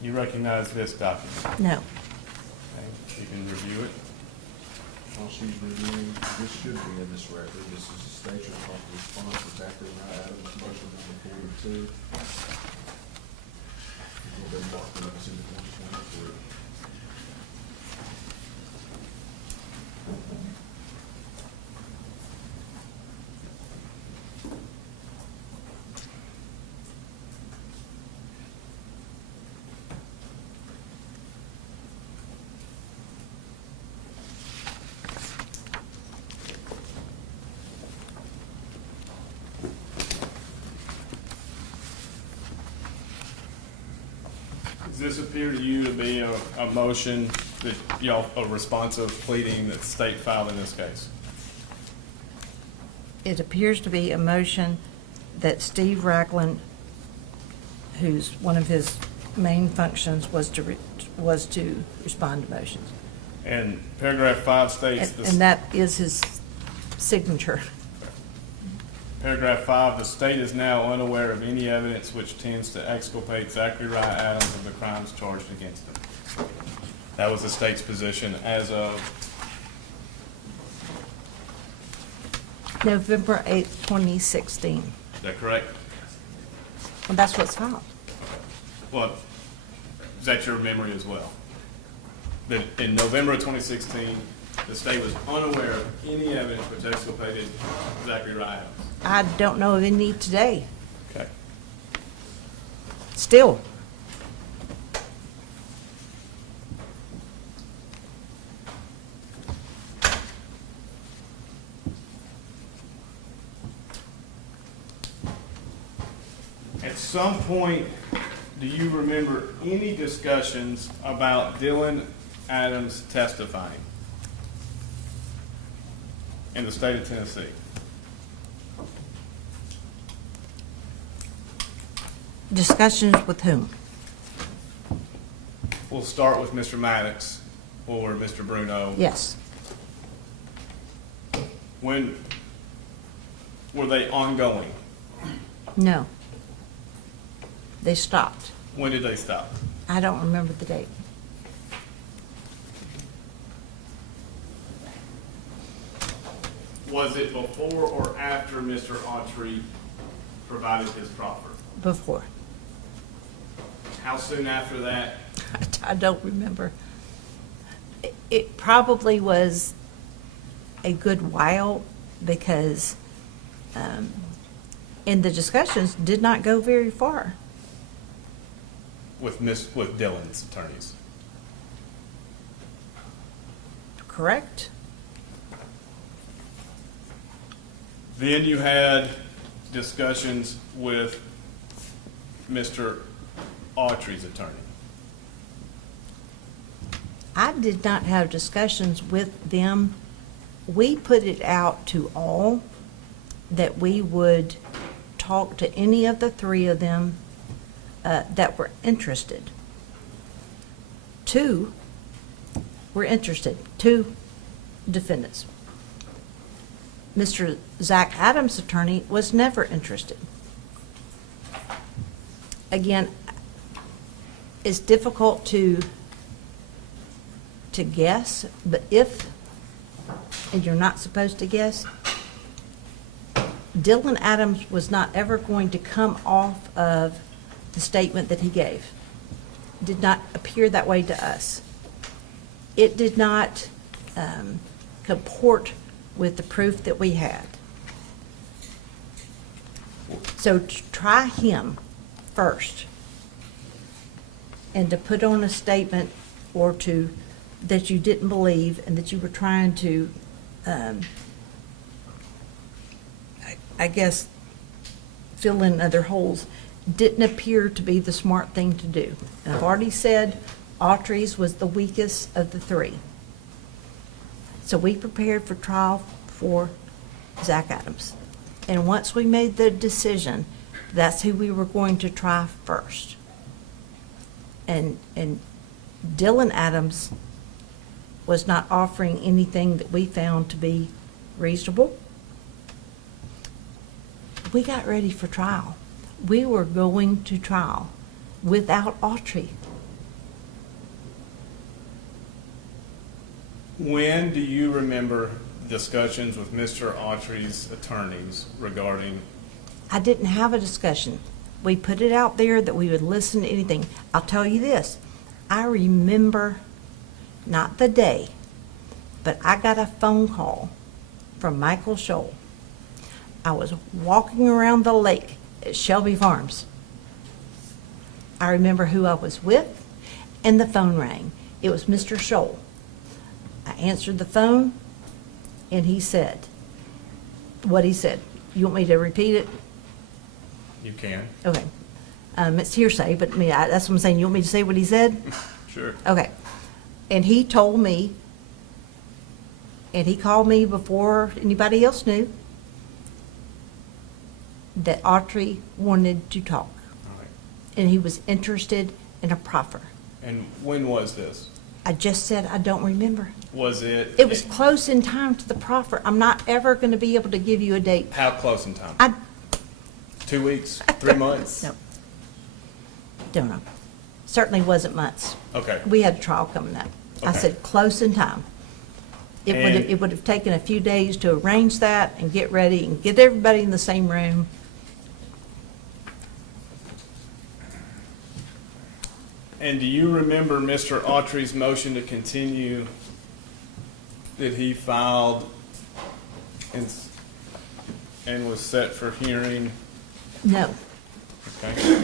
You recognize this document? No. Okay, you can review it. While she's reviewing, this should be in this record. This is the state's response to Zachary Adams, motion number 42. We'll be marking up exhibit 123. Does this appear to you to be a motion that, a responsive pleading that the state filed in this case? It appears to be a motion that Steve Ragland, whose one of his main functions was to respond to motions. And paragraph 5 states, And that is his signature. paragraph 5, the state is now unaware of any evidence which tends to exculpate Zachary Adams of the crimes charged against him. That was the state's position as of November 8th, 2016. Is that correct? Well, that's what's filed. Well, is that your memory as well? That in November of 2016, the state was unaware of any evidence which exculpated Zachary Adams. I don't know of any today. Okay. Still. At some point, do you remember any discussions about Dylan Adams testifying in the state of Tennessee? Discussions with whom? We'll start with Mr. Maddox or Mr. Bruno. Yes. When were they ongoing? No. They stopped. When did they stop? I don't remember the date. Was it before or after Mr. Autry provided his proffer? Before. How soon after that? I don't remember. It probably was a good while because, and the discussions did not go very far. with Dylan's attorneys. Correct? Then you had discussions with Mr. Autry's attorney. I did not have discussions with them. We put it out to all that we would talk to any of the three of them that were interested. Two were interested, two defendants. Mr. Zach Adams' attorney was never interested. Again, it's difficult to guess, but if, and you're not supposed to guess, Dylan Adams was not ever going to come off of the statement that he gave. Did not appear that way to us. It did not comport with the proof that we had. So to try him first and to put on a statement or to, that you didn't believe and that you were trying to, I guess, fill in other holes, didn't appear to be the smart thing to do. And I've already said Autry's was the weakest of the three. So we prepared for trial for Zach Adams. And once we made the decision, that's who we were going to try first. And Dylan Adams was not offering anything that we found to be reasonable. We got ready for trial. We were going to trial without Autry. When do you remember discussions with Mr. Autry's attorneys regarding? I didn't have a discussion. We put it out there that we would listen to anything. I'll tell you this, I remember, not the day, but I got a phone call from Michael Scholl. I was walking around the lake at Shelby Farms. I remember who I was with, and the phone rang. It was Mr. Scholl. I answered the phone, and he said what he said. You want me to repeat it? You can. Okay. It's hearsay, but that's what I'm saying. You want me to say what he said? Sure. Okay. And he told me, and he called me before anybody else knew, that Autry wanted to talk. All right. And he was interested in a proffer. And when was this? I just said I don't remember. Was it? It was close in time to the proffer. I'm not ever going to be able to give you a date. How close in time? I 2 weeks? 3 months? No. Don't know. Certainly wasn't months. Okay. We had a trial coming up. I Okay. said close in time. And- It would have taken a few days to arrange that and get ready and get everybody in the same room. And do you remember Mr. Autry's motion to continue that he filed and was set for hearing? No. Okay.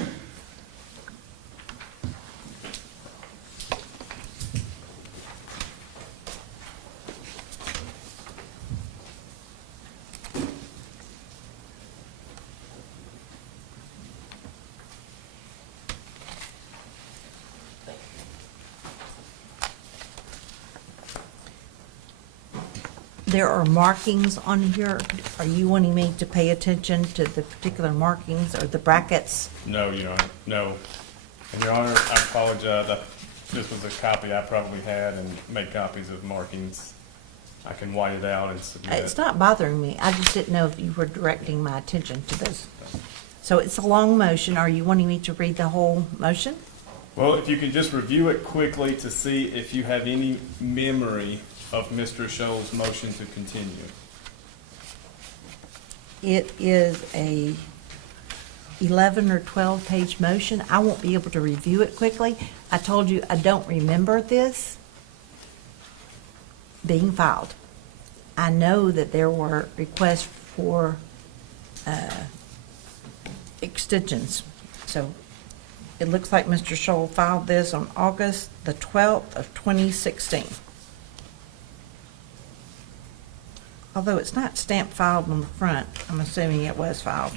There are markings on here. Are you wanting me to pay attention to the particular markings or the brackets? No, Your Honor, no. And Your Honor, I apologize. This was a copy I probably had and made copies of markings. I can white it out and submit. It's not bothering me. I just didn't know if you were directing my attention to those. So it's a long motion. Are you wanting me to read the whole motion? Well, if you could just review it quickly to see if you have any memory of Mr. Scholl's motion to continue. It is a 11 or 12 page motion. I won't be able to review it quickly. I told you I don't remember this being filed. I know that there were requests for extensions. So it looks like Mr. Scholl filed this on August the 12th of 2016. Although it's not stamped filed on the front, I'm assuming it was filed.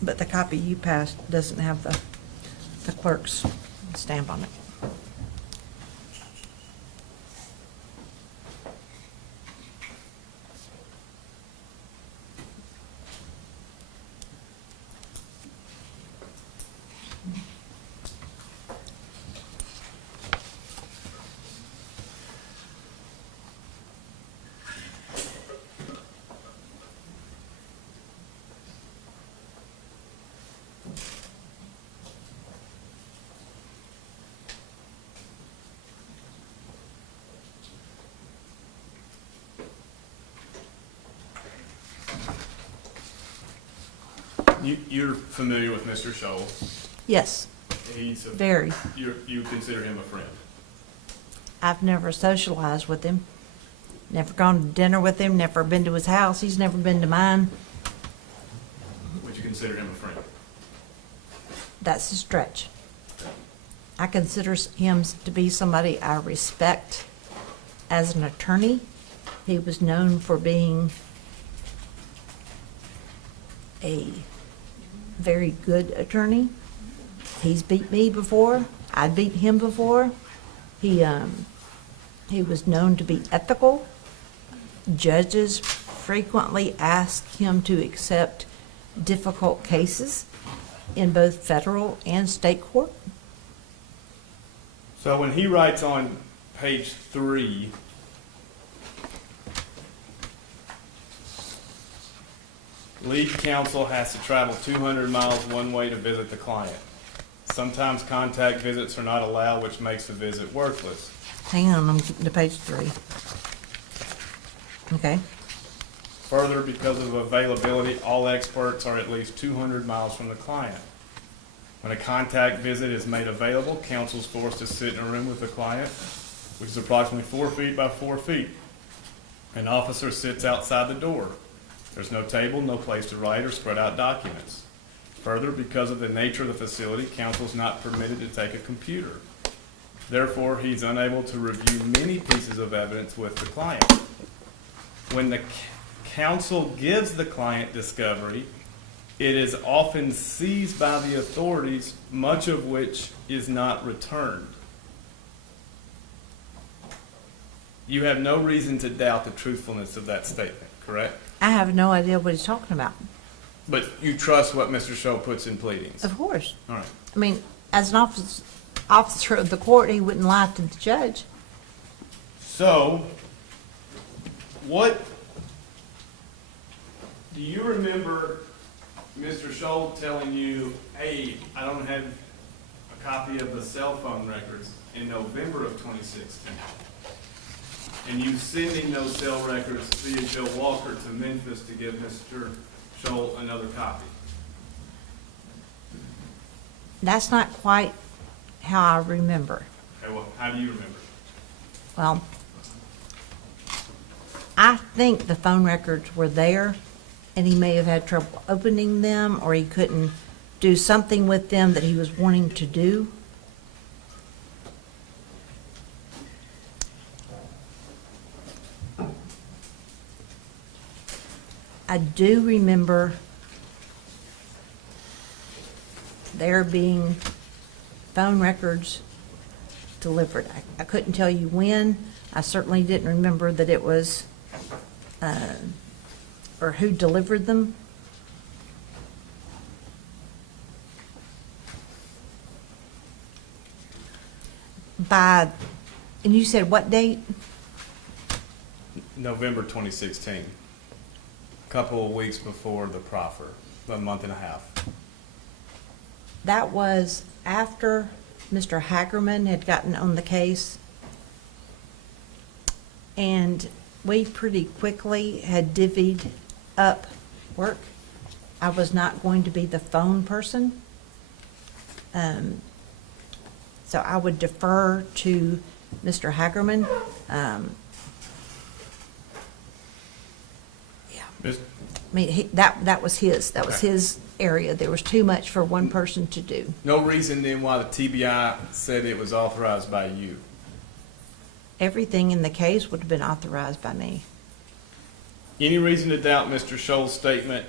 But the copy you passed doesn't have the clerk's stamp on it. You're familiar with Mr. Scholl. Yes, He's a, very. you consider him a friend. I've never socialized with him, never gone to dinner with him, never been to his house. He's never been to mine. Would you consider him a friend? That's a stretch. I consider him to be somebody I respect as an attorney. He was known for being a very good attorney. He's beat me before. I beat him before. He was known to be ethical. Judges frequently ask him to accept difficult cases in both federal and state court. So when he writes on page 3, lead counsel has to travel 200 miles one way to visit the client. Sometimes contact visits are not allowed, which makes the visit worthless. Hang on, I'm getting to page 3. Okay. Further, because of availability, all experts are at least 200 miles from the client. When a contact visit is made available, counsel is forced to sit in a room with the client, which is approximately 4 feet by 4 feet. An officer sits outside the door. There's no table, no place to write or spread out documents. Further, because of the nature of the facility, counsel is not permitted to take a computer. Therefore, he's unable to review many pieces of evidence with the client. When the counsel gives the client discovery, it is often seized by the authorities, much of which is not returned. You have no reason to doubt the truthfulness of that statement, correct? I have no idea what he's talking about. But you trust what Mr. Scholl puts in pleadings? Of course. All right. I mean, as an officer of the court, he wouldn't lie to the judge. So, what, do you remember Mr. Scholl telling you, hey, I don't have a copy of the cell phone records in November of 2016? And you sending those cell records via Joe Walker to Memphis to give Mr. Scholl another copy? That's not quite how I remember. Okay, well, how do you remember? Well, I think the phone records were there, and he may have had trouble opening them, or he couldn't do something with them that he was wanting to do. I do remember there being phone records delivered. I couldn't tell you when. I certainly didn't remember that it was, or who delivered them. And you said what date? November 2016. A couple of weeks before the proffer, a month and a half. That was after Mr. Hagerman had gotten on the case. And we pretty quickly had divvied up work. I was not going to be the phone person. So I would defer to Mr. Hagerman. Yeah, Mis- I mean, that was his Okay. area. There was too much for one person to do. No reason then why the TBI said it was authorized by you. Everything in the case would have been authorized by me. Any reason to doubt Mr. Scholl's statement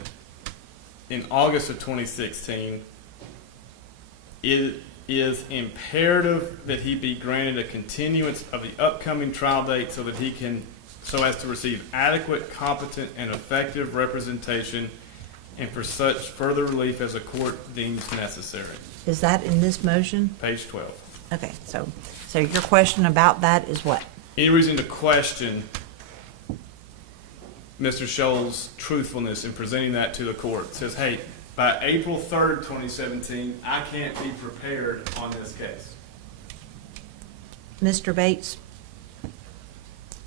in August of 2016? It is imperative that he be granted a continuance of the upcoming trial date so as to receive adequate, competent, and effective representation, and for such further relief as the court deems necessary. Is that in this motion? Page 12. Okay, so your question about that is what? Any reason to question Mr. Scholl's truthfulness in presenting that to the court? It says, hey, by April 3rd, 2017, I can't be prepared on this case. Mr. Bates,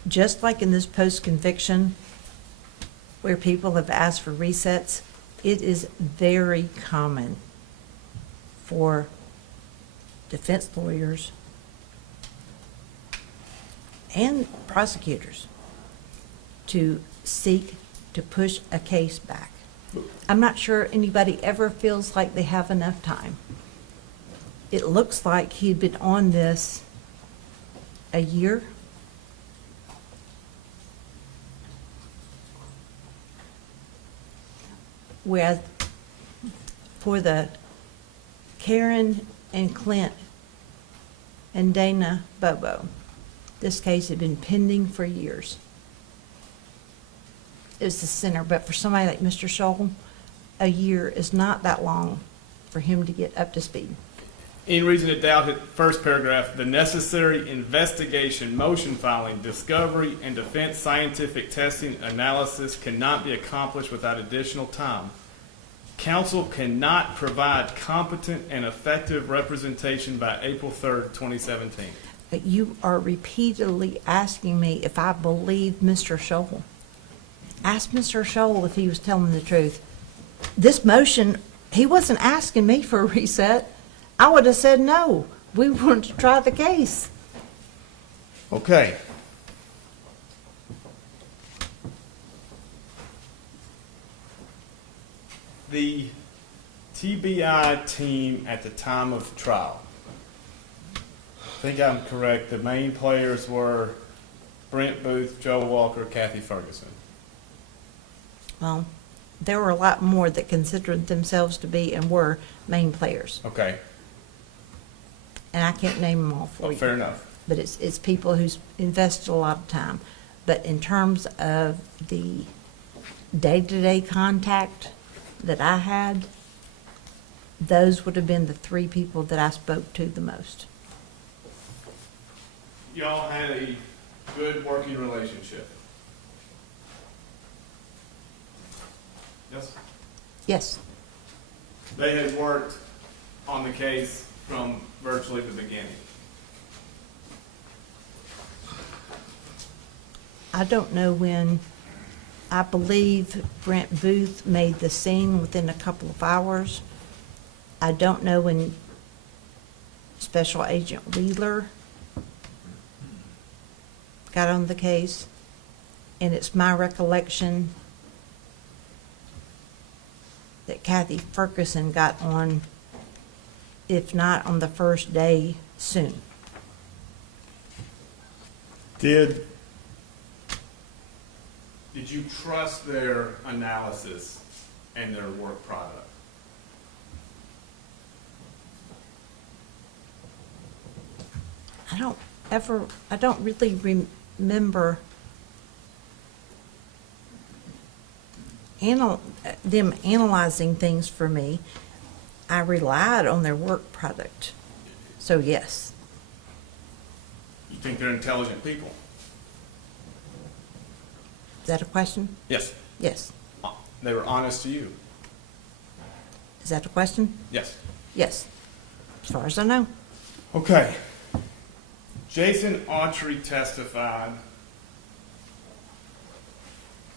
just like in this post-conviction where people have asked for resets, it is very common for defense lawyers and prosecutors to seek to push a case back. I'm not sure anybody ever feels like they have enough time. It looks like he'd been on this a year. Whereas for the Karen and Clint and Dana Bobo, this case had been pending for years. It was the center, but for somebody like Mr. Scholl, a year is not that long for him to get up to speed. Any reason to doubt it? First paragraph, the necessary investigation, motion filing, discovery, and defense scientific testing analysis cannot be accomplished without additional time. Counsel cannot provide competent and effective representation by April 3rd, 2017. But you are repeatedly asking me if I believe Mr. Scholl. Ask Mr. Scholl if he was telling the truth. This motion, he wasn't asking me for a reset. I would have said no. We wanted to try the case. Okay. The TBI team at the time of trial, I think I'm correct, the main players were Brent Booth, Joe Walker, Kathy Ferguson. Well, there were a lot more that considered themselves to be and were main players. Okay, And I can't name them all for you. fair enough. But it's people who's invested a lot of time. But in terms of the day-to-day contact that I had, those would have been the three people that I spoke to the most. Y'all had a good working relationship. Yes? Yes, They had worked on the case from virtually the beginning. I don't know when. I believe Brent Booth made the scene within a couple of hours. I don't know when Special Agent Wheeler got on the case. And it's my recollection that Kathy Ferguson got on, if not on the first day, soon. Did you trust their analysis and their work product? I don't really remember them analyzing things for me. I relied on their work product. So yes. You think they're intelligent people? Is that a question? Yes. Yes. They were honest to you? Is that a question? Yes. Yes. As far as I know. Okay. Jason Autry testified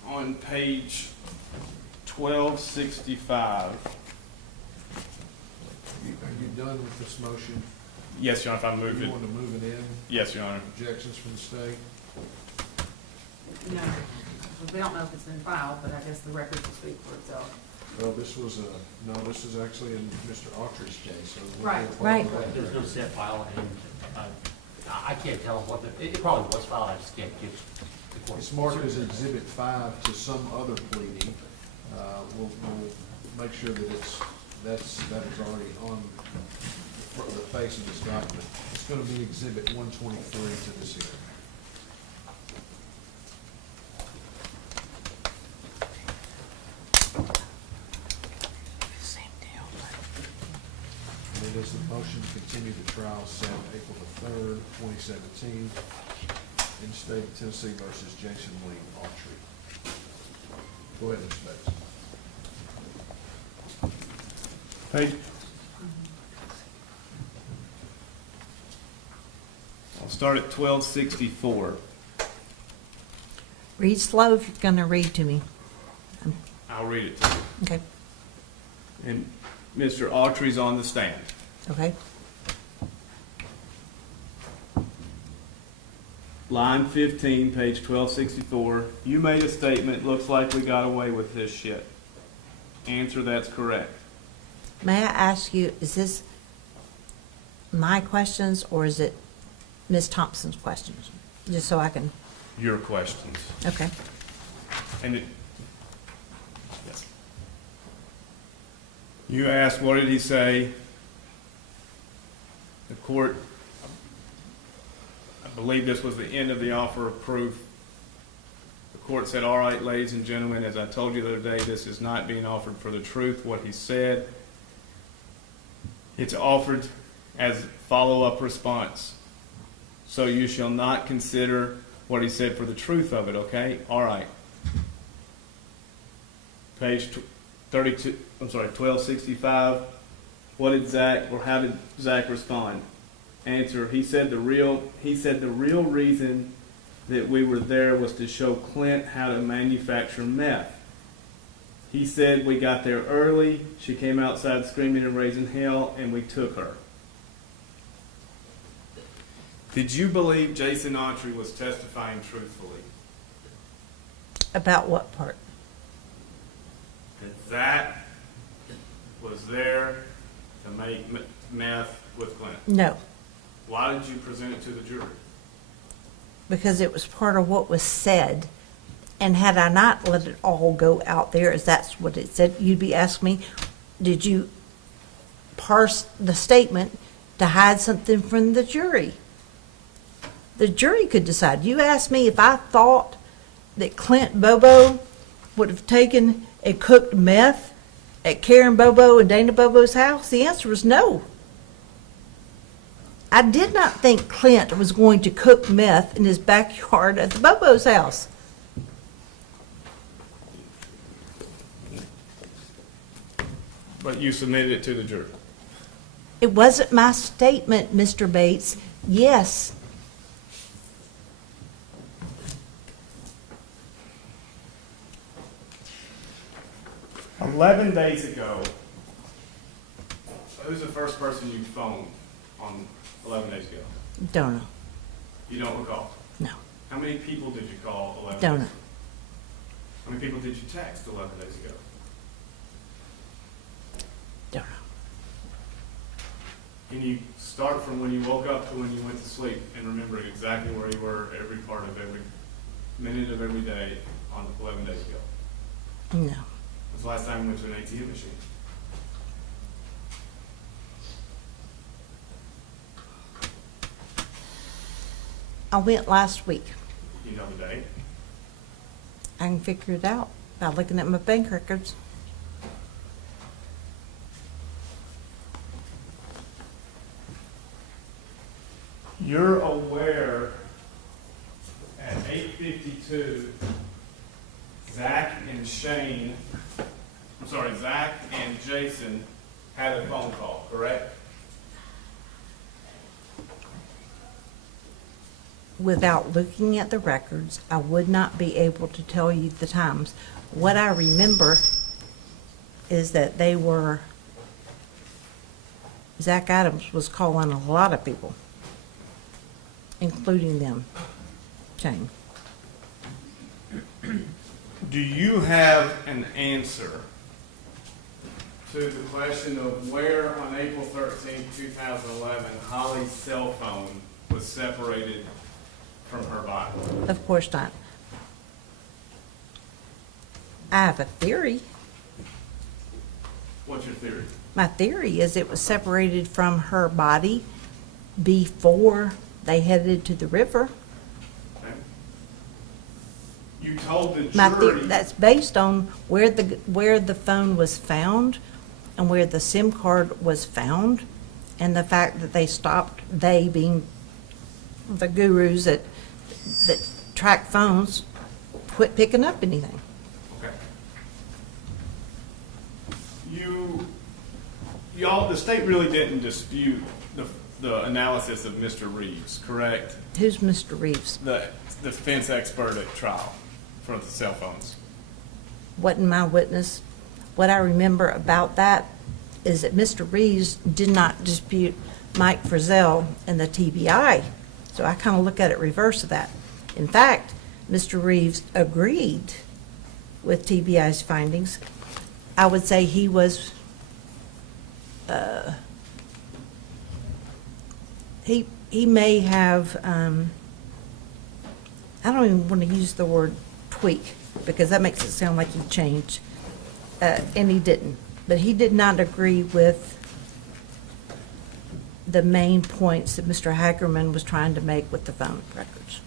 on page 1265. Are you done with this motion? Yes, Your Honor, if I move You it, want to move it in? yes, Your Honor. Objections from the state? No, we don't know if it's been filed, but I guess the record will speak for itself. Well, this was no, this is actually in Mr. Autry's case. So we'll Right. go forward. Right. There's no set file, and I can't tell what it probably was filed, I just can't give the court. It's marked as Exhibit 5 to some other pleading. We'll make sure that that is already on the face of this document. It's going to be Exhibit 123 to this hearing. And it is the motion to continue the trial set April the 3rd, 2017, in the state of Tennessee versus Jason Autry. Go ahead, Mr. Bates. Page. I'll start at 1264. Read slow if you're gonna read to me. I'll read it to you. Okay, And Mr. Autry's on the stand. okay. Line 15, page 1264. You made a statement, looks like we got away with this shit. Answer, that's correct. May I ask you, is this my questions or is it Ms. Thompson's questions? Just so I can, Your questions. okay. And it, yes. You asked, what did he say? The court, I believe this was the end of the offer of proof. The court said, all right, ladies and gentlemen, as I told you the other day, this is not being offered for the truth, what he said. It's offered as follow-up response. So you shall not consider what he said for the truth of it, okay? All right. Page 32, I'm sorry, 1265. What did Zach, or how did Zach respond? Answer, he said the real reason that we were there was to show Clint how to manufacture meth. He said we got there early, she came outside screaming and raising hell, and we took her. Did you believe Jason Autry was testifying truthfully? About what part? That Zach was there to make meth with Clint? No, Why did you present it to the jury? because it was part of what was said. And had I not let it all go out there, as that's what it said, you'd be asking me, did you parse the statement to hide something from the jury? The jury could decide. You asked me if I thought that Clint Bobo would have taken and cooked meth at Karen Bobo and Dana Bobo's house. The answer was no. I did not think Clint was going to cook meth in his backyard at the Bobo's house. But you submitted it to the jury. It wasn't my statement, Mr. Bates. Yes, 11 days ago, who's the first person you phoned on 11 days ago? don't know. You don't recall? No, How many people did you call 11 don't days know. ago? How many people did you text 11 days ago? Don't know. Can you start from when you woke up to when you went to sleep and remember exactly where you were every part of every minute of every day on 11 days ago? No. When's the last time you went to an ATM machine? I went last week. You know the date? I can figure it out by looking at my bank records. You're aware at 8:52, Zach and Jason had a phone call, correct? Without looking at the records, I would not be able to tell you the times. What I remember is that they were Zach Adams was calling a lot of people, including them, Jane. Do you have an answer to the question of where on April 13th, 2011, Holly's cell phone was separated from her body? Of course not. I have a theory. What's your theory? My theory is it was separated from her body before they headed to the river. Okay. You told the My jury. that's based on where the phone was found and where the SIM card was found, and the fact that they stopped, they being the gurus that track phones, quit picking up anything. Okay. Y'all, the state really didn't dispute the analysis of Mr. Reeves, correct? Who's Mr. Reeves? The defense expert at trial for the cell phones. Wasn't my witness. What I remember about that is that Mr. Reeves did not dispute Mike Frizzell and the TBI. So I kind of look at it reverse of that. In fact, Mr. Reeves agreed with TBI's findings. I would say he was, he may have, I don't even want to use the word tweak, because that makes it sound like he changed, and he didn't. But he did not agree with the main points that Mr. Hackerman was trying to make with the phone records.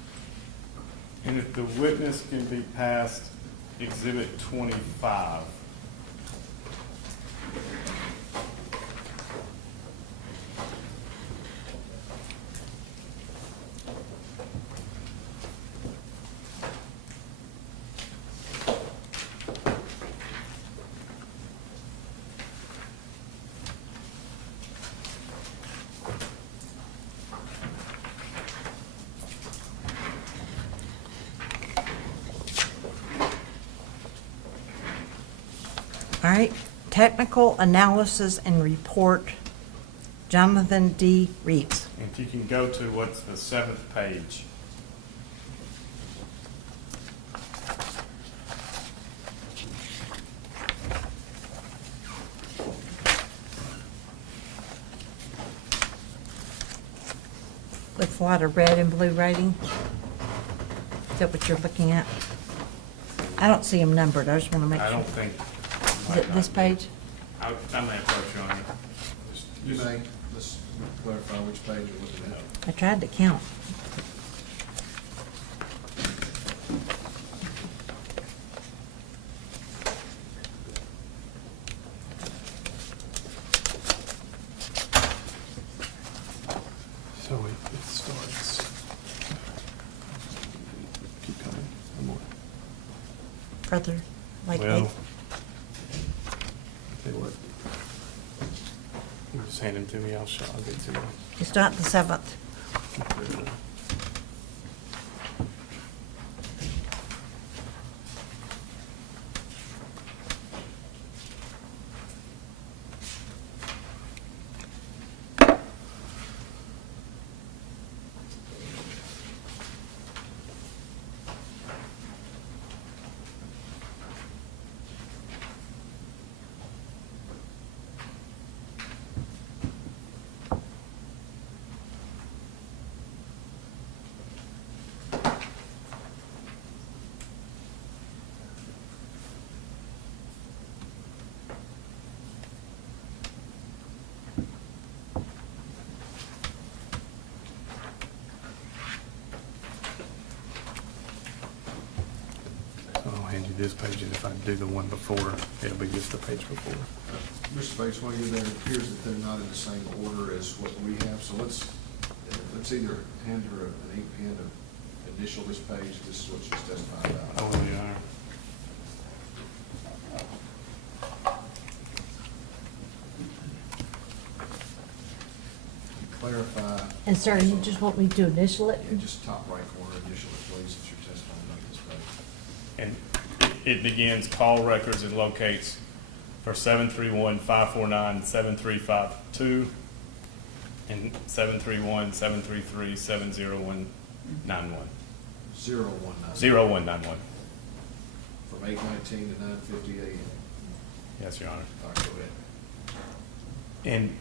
And if the witness can be passed Exhibit 25. All right, technical analysis and report, Jonathan D. Reeves. If you can go to what's the 7th page. With a lot of red and blue writing. Is that what you're looking at? I don't see them numbered, I just want to make I sure. don't think. Is it this page? I may approach you on it. You may, let's clarify which page you're looking at. I tried to count. So it starts. Keep coming. One more. Further, like Well, eight. tell you what. You just hand them to me, I'll get to you. It's not the 7th. I'll hand you this page, and if I do the one before, it'll be just the page before. Mr. Bates, while you're there, it appears that they're not in the same order as what we have, so let's either hand her an ink pen to initial this page, this is what she's testifying about. Oh, they are. Clarify, And sir, you just want me to initial it? and just top right corner, initial it, please, since you're testifying about this page. And it begins call records and locates for 731-549-7352 And 731-733-70191. 0191. 0191. From 8:19 to 9:50 a.m. Yes, Your Honor. All right, go ahead. And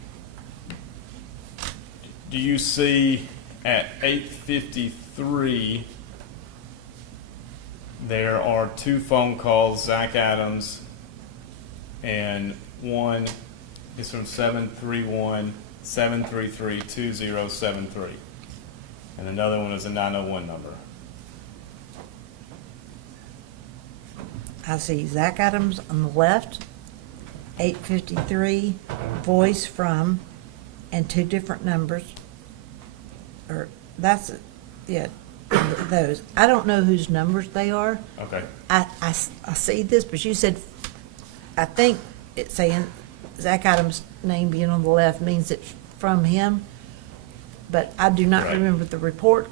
do you see at 8:53, there are 2 phone calls, Zach Adams, and one is from 731-733-2073. And another one is a 901 number. I see Zach Adams on the left, 853, voice from, and 2 different numbers. Or, that's, yeah, those. I don't know whose numbers they are. Okay. I see this, but you said, I think it's saying Zach Adams' name being on the left means it's from him, but I do not Right. remember the report.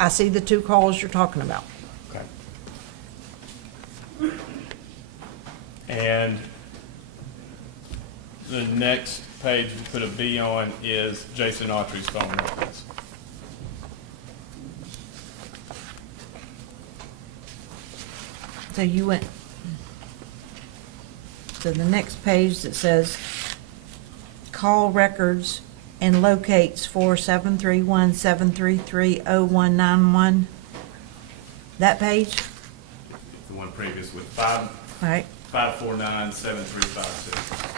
I see the 2 calls you're talking about. Okay. And the next page we put a B on is Jason Autry's phone records. So you went to the next page that says, call records and locates for 731-733-0191. That page? The one previous with All right. 549-7352.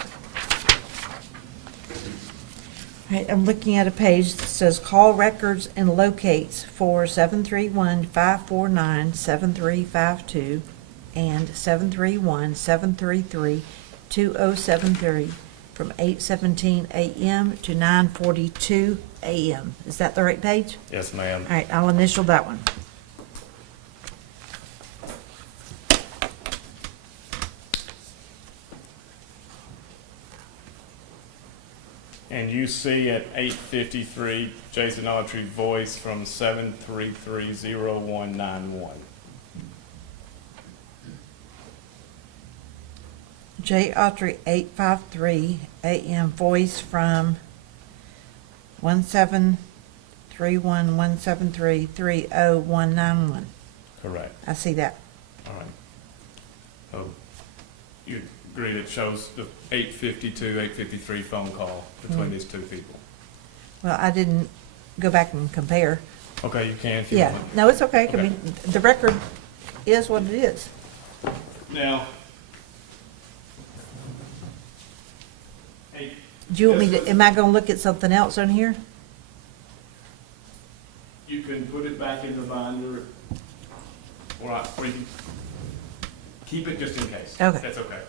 All right, I'm looking at a page that says call records and locates for 731-549-7352 and 731-733-2073 from 8:17 a.m. to 9:42 a.m. Is that the right page? Yes, ma'am. All right, I'll initial that one. And you see at 8:53, Jason Autry voice from 733-0191. J. Autry, 8:53 a.m. voice from 1731173-30191. Correct. I see that. All right. So you agree it shows the 8:52, 8:53 phone call between these 2 people? Well, I didn't go back and compare. Okay, you can if you Yeah, want. no, it's okay. I Okay. mean, the record is what it is. Now, Do you want me to, am I gonna look at something else on here? you can put it back in the binder, or you can keep it just in case. Okay. That's okay.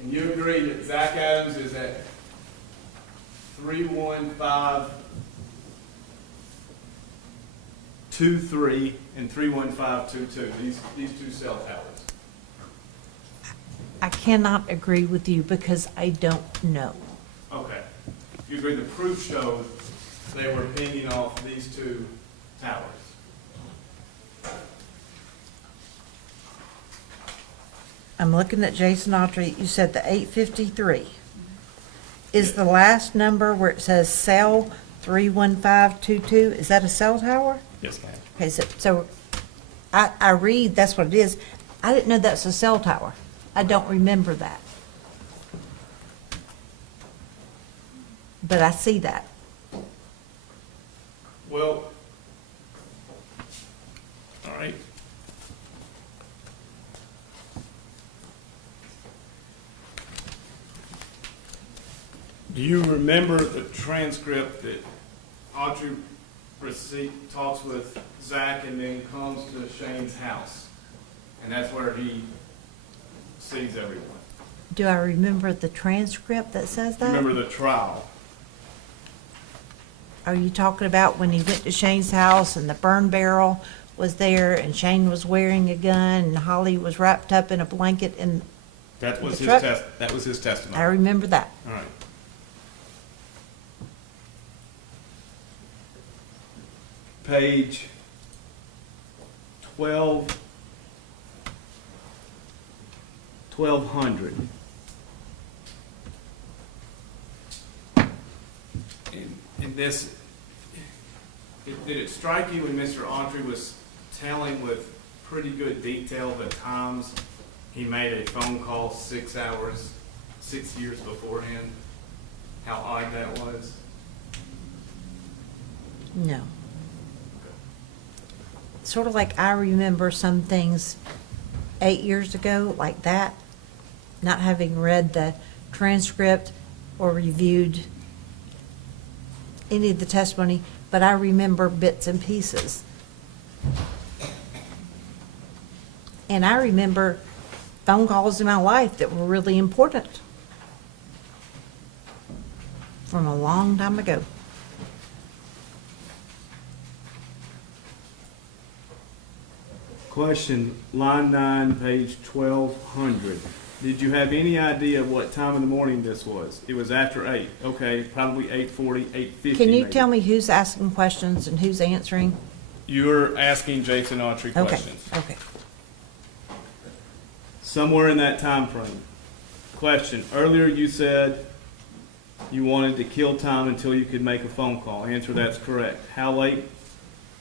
And you agree that Zach Adams is at 31523 and 31522, these 2 cell towers. I cannot agree with you because I don't know. Okay. You agree the proof showed they were pinging off these 2 towers? I'm looking at Jason Autry. You said the 853 is the last number where it says cell 31522. Is that a cell tower? Yes, ma'am. Okay, so I read that's what it is. I didn't know that's a cell tower. I don't remember that. But I see that. Well, all right. Do you remember the transcript that Autry talks with Zach and then comes to Shane's house? And that's where he sees everyone. Do I remember the transcript that says that? Remember the trial? Are you talking about when he went to Shane's house and the burn barrel was there and Shane was wearing a gun and Holly was wrapped up in a blanket and That was The his truck? that was his testimony. I remember that. All right. Page 1200. this, did it strike you when Mr. Autry was telling with pretty good detail the times he made a phone call 6 hours, 6 years beforehand? How odd that was? No. Sort of like I remember some things 8 years ago, like that, not having read the transcript or reviewed any of the testimony, but I remember bits and pieces. And I remember phone calls in my life that were really important from a long time ago. Question, line 9, page 1200. Did you have any idea what time in the morning this was? It was after 8. Okay, probably 8:40, 8:50. Can you maybe. tell me who's asking questions and who's answering? You're asking Jason Autry Okay, questions. okay. Somewhere in that time frame. Question, earlier you said you wanted to kill time until you could make a phone call. Answer, that's correct. How late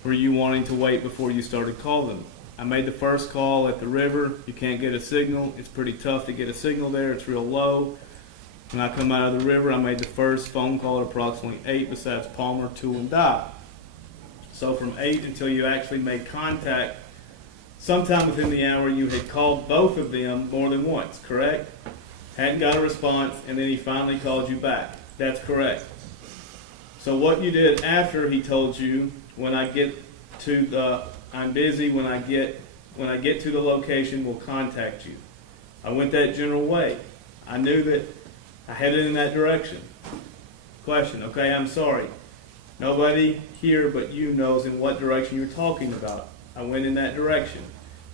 were you wanting to wait before you started calling? I made the first call at the river. You can't get a signal. It's pretty tough to get a signal there. It's real low. When I come out of the river, I made the first phone call at approximately 8 besides Palmer, Tool, and Dye. So from 8 until you actually made contact, sometime within the hour you had called both of them more than once, correct? Hadn't got a response, and then he finally called you back. That's correct. So what you did after he told you, when I get to the, I'm busy, when I get to the location, we'll contact you. I went that general way. I knew that I headed in that direction. Question, okay, I'm sorry. Nobody here but you knows in what direction you're talking about. I went in that direction.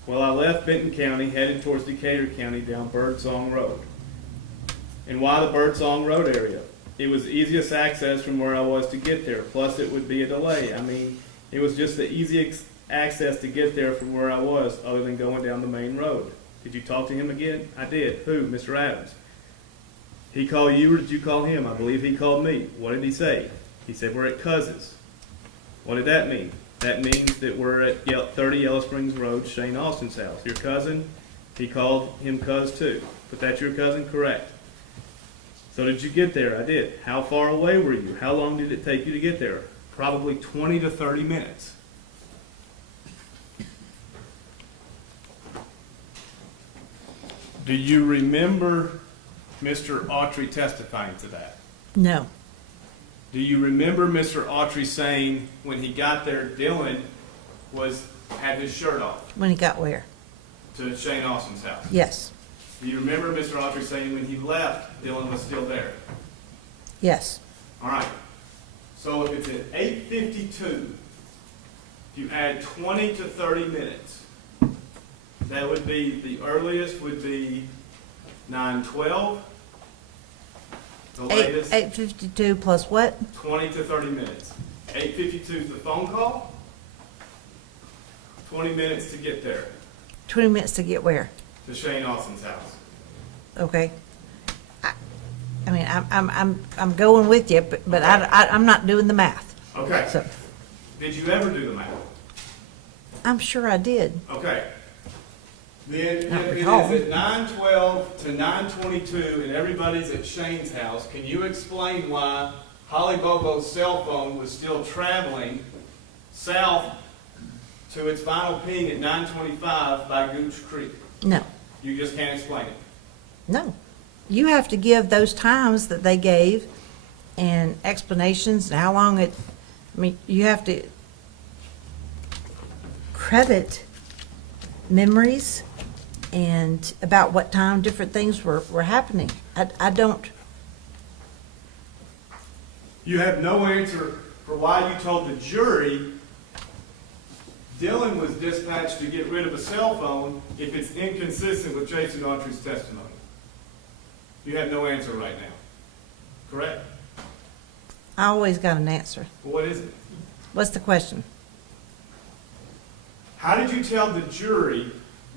Well, I left Benton County, headed towards Decatur County down Birdsong Road. And why the Birdsong Road area? It was the easiest access from where I was to get there. Plus, it would be a delay. I mean, it was just the easiest access to get there from where I was, other than going down the main road. Did you talk to him again? I did. Who? Mr. Adams. He called you, or did you call him? I believe he called me. What did he say? He said, we're at Cousins. What did that mean? That means that we're at 30 Yellow Springs Road, Shane Austin's house. Your cousin, he called him Cuz too. But that's your cousin? Correct. So did you get there? I did. How far away were you? How long did it take you to get there? Probably 20 to 30 minutes. Do you remember Mr. Autry testifying to that? No. Do you remember Mr. Autry saying when he got there, Dylan had his shirt off When he got where? to Shane Austin's house? Yes. Do you remember Mr. Autry saying when he left, Dylan was still there? Yes. All right. So if it's at 8:52, if you add 20 to 30 minutes, that would be, the earliest would be 9:12. The latest, 8:52 plus what? 20 to 30 minutes. 8:52 is the phone call. 20 minutes to get there, 20 minutes to get where? to Shane Austin's house. Okay. I mean, I'm going with you, but I'm not doing the math. Okay. So, Did you ever do the math? I'm sure I did. Okay. Then Not if it is recall. at 9:12 to 9:22 and everybody's at Shane's house, can you explain why Holly Bobo's cell phone was still traveling south to its final ping at 9:25 by Gooch Creek? No. You just can't explain it. No. You have to give those times that they gave and explanations and how long it, I mean, you have to credit memories and about what time different things were happening. I don't, You have no answer for why you told the jury Dylan was dispatched to get rid of a cell phone if it's inconsistent with Jason Autry's testimony. You have no answer right now. Correct? I always got an answer. What is it? What's the question? How did you tell the jury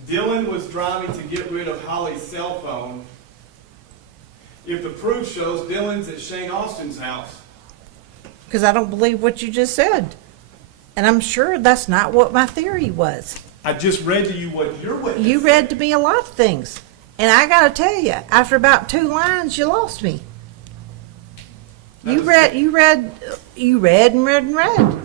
Dylan was driving to get rid of Holly's cell phone if the proof shows Dylan's at Shane Austin's house because I don't believe what you just said. And I'm sure that's not what my theory was. I just read to you what your witness You said. read to me a lot of things. And I gotta tell you, after about 2 lines, you lost me. You read and read.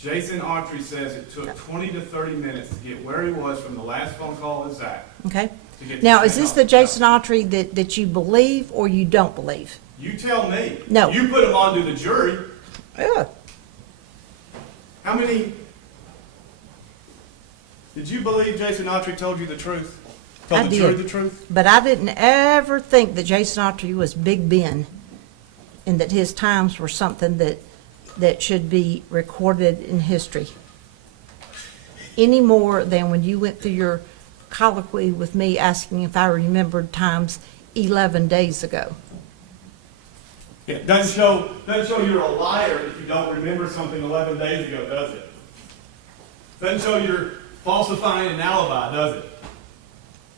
Jason Autry says it took 20 to 30 minutes to get where he was from the last phone call with Zach. Okay? To get Now, to is this the Jason Autry that you believe or you don't believe? You tell me. No. You put him on to the jury. Yeah. How many? Did you believe Jason Autry told you the truth? Told I the jury did. the truth? But I didn't ever think that Jason Autry was Big Ben and that his times were something that should be recorded in history. Any more than when you went through your colloquy with me asking if I remembered times 11 days ago. It doesn't show you're a liar if you don't remember something 11 days ago, does it? Doesn't show you're falsifying an alibi, does it?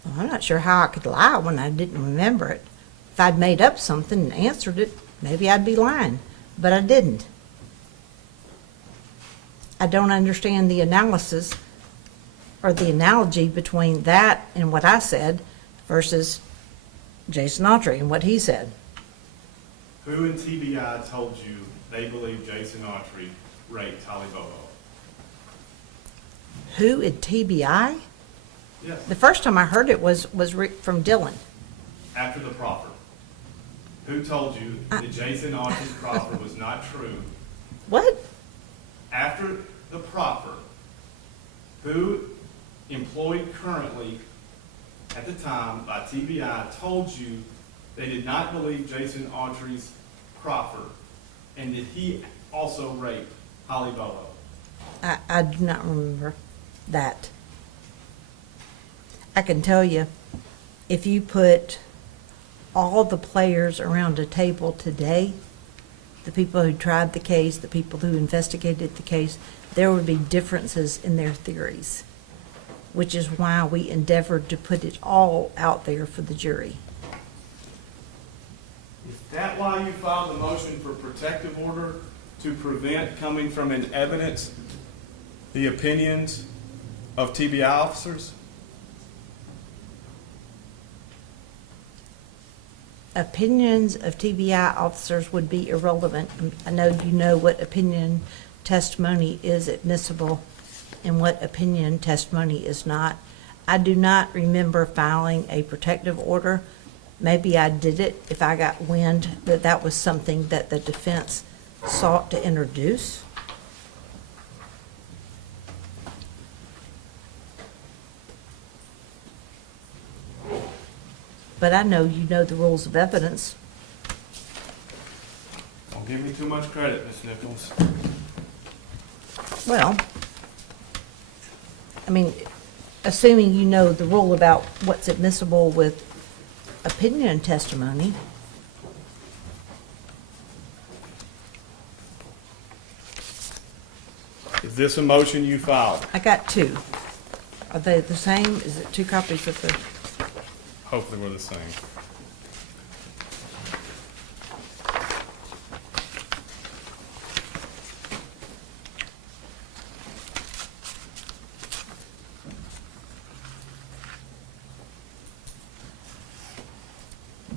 Well, I'm not sure how I could lie when I didn't remember it. If I'd made up something and answered it, maybe I'd be lying, but I didn't. I don't understand the analysis or the analogy between that and what I said versus Jason Autry and what he said. Who in TBI told you they believe Jason Autry raped Holly Bobo? Who in TBI? Yes. The first time I heard it was from Dylan. After the proffer. Who told you that Jason Autry's proffer was not true? What? After the proffer, who employed currently at the time by TBI told you they did not believe Jason Autry's proffer and that he also raped Holly Bobo? I do not remember that. I can tell you, if you put all the players around a table today, the people who tried the case, the people who investigated the case, there would be differences in their theories, which is why we endeavored to put it all out there for the jury. Is that why you filed the motion for protective order to prevent coming from in evidence the opinions of TBI officers? Opinions of TBI officers would be irrelevant. I know you know what opinion testimony is admissible and what opinion testimony is not. I do not remember filing a protective order. Maybe I did it if I got wind that that was something that the defense sought to introduce. But I know you know the rules of evidence. Don't give me too much credit, Ms. Nichols. Well, I mean, assuming you know the rule about what's admissible with opinion testimony. Is this a motion you filed? I got 2. Are they the same? Is it 2 copies of the? Hopefully we're the same.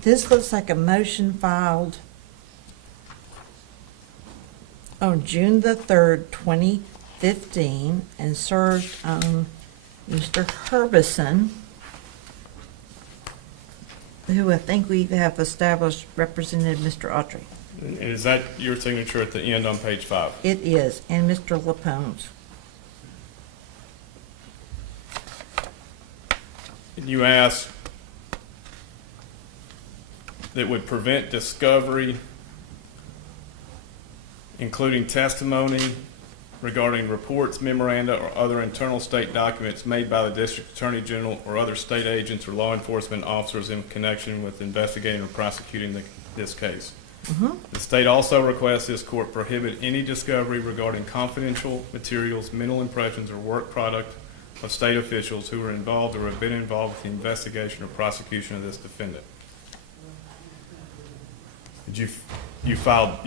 This looks like a motion filed on June the 3rd, 2015, and served on Mr. Herbison, who I think we have established represented Mr. Autry. And is that your signature at the end on page 5? It is, and Mr. Lapone's. And you asked that would prevent discovery, including testimony regarding reports, memoranda, or other internal state documents made by the District Attorney General or other state agents or law enforcement officers in connection with investigating or prosecuting this case. The state also requests this court prohibit any discovery regarding confidential materials, mental impressions, or work product of state officials who are involved or have been involved with the investigation or prosecution of this defendant. Did you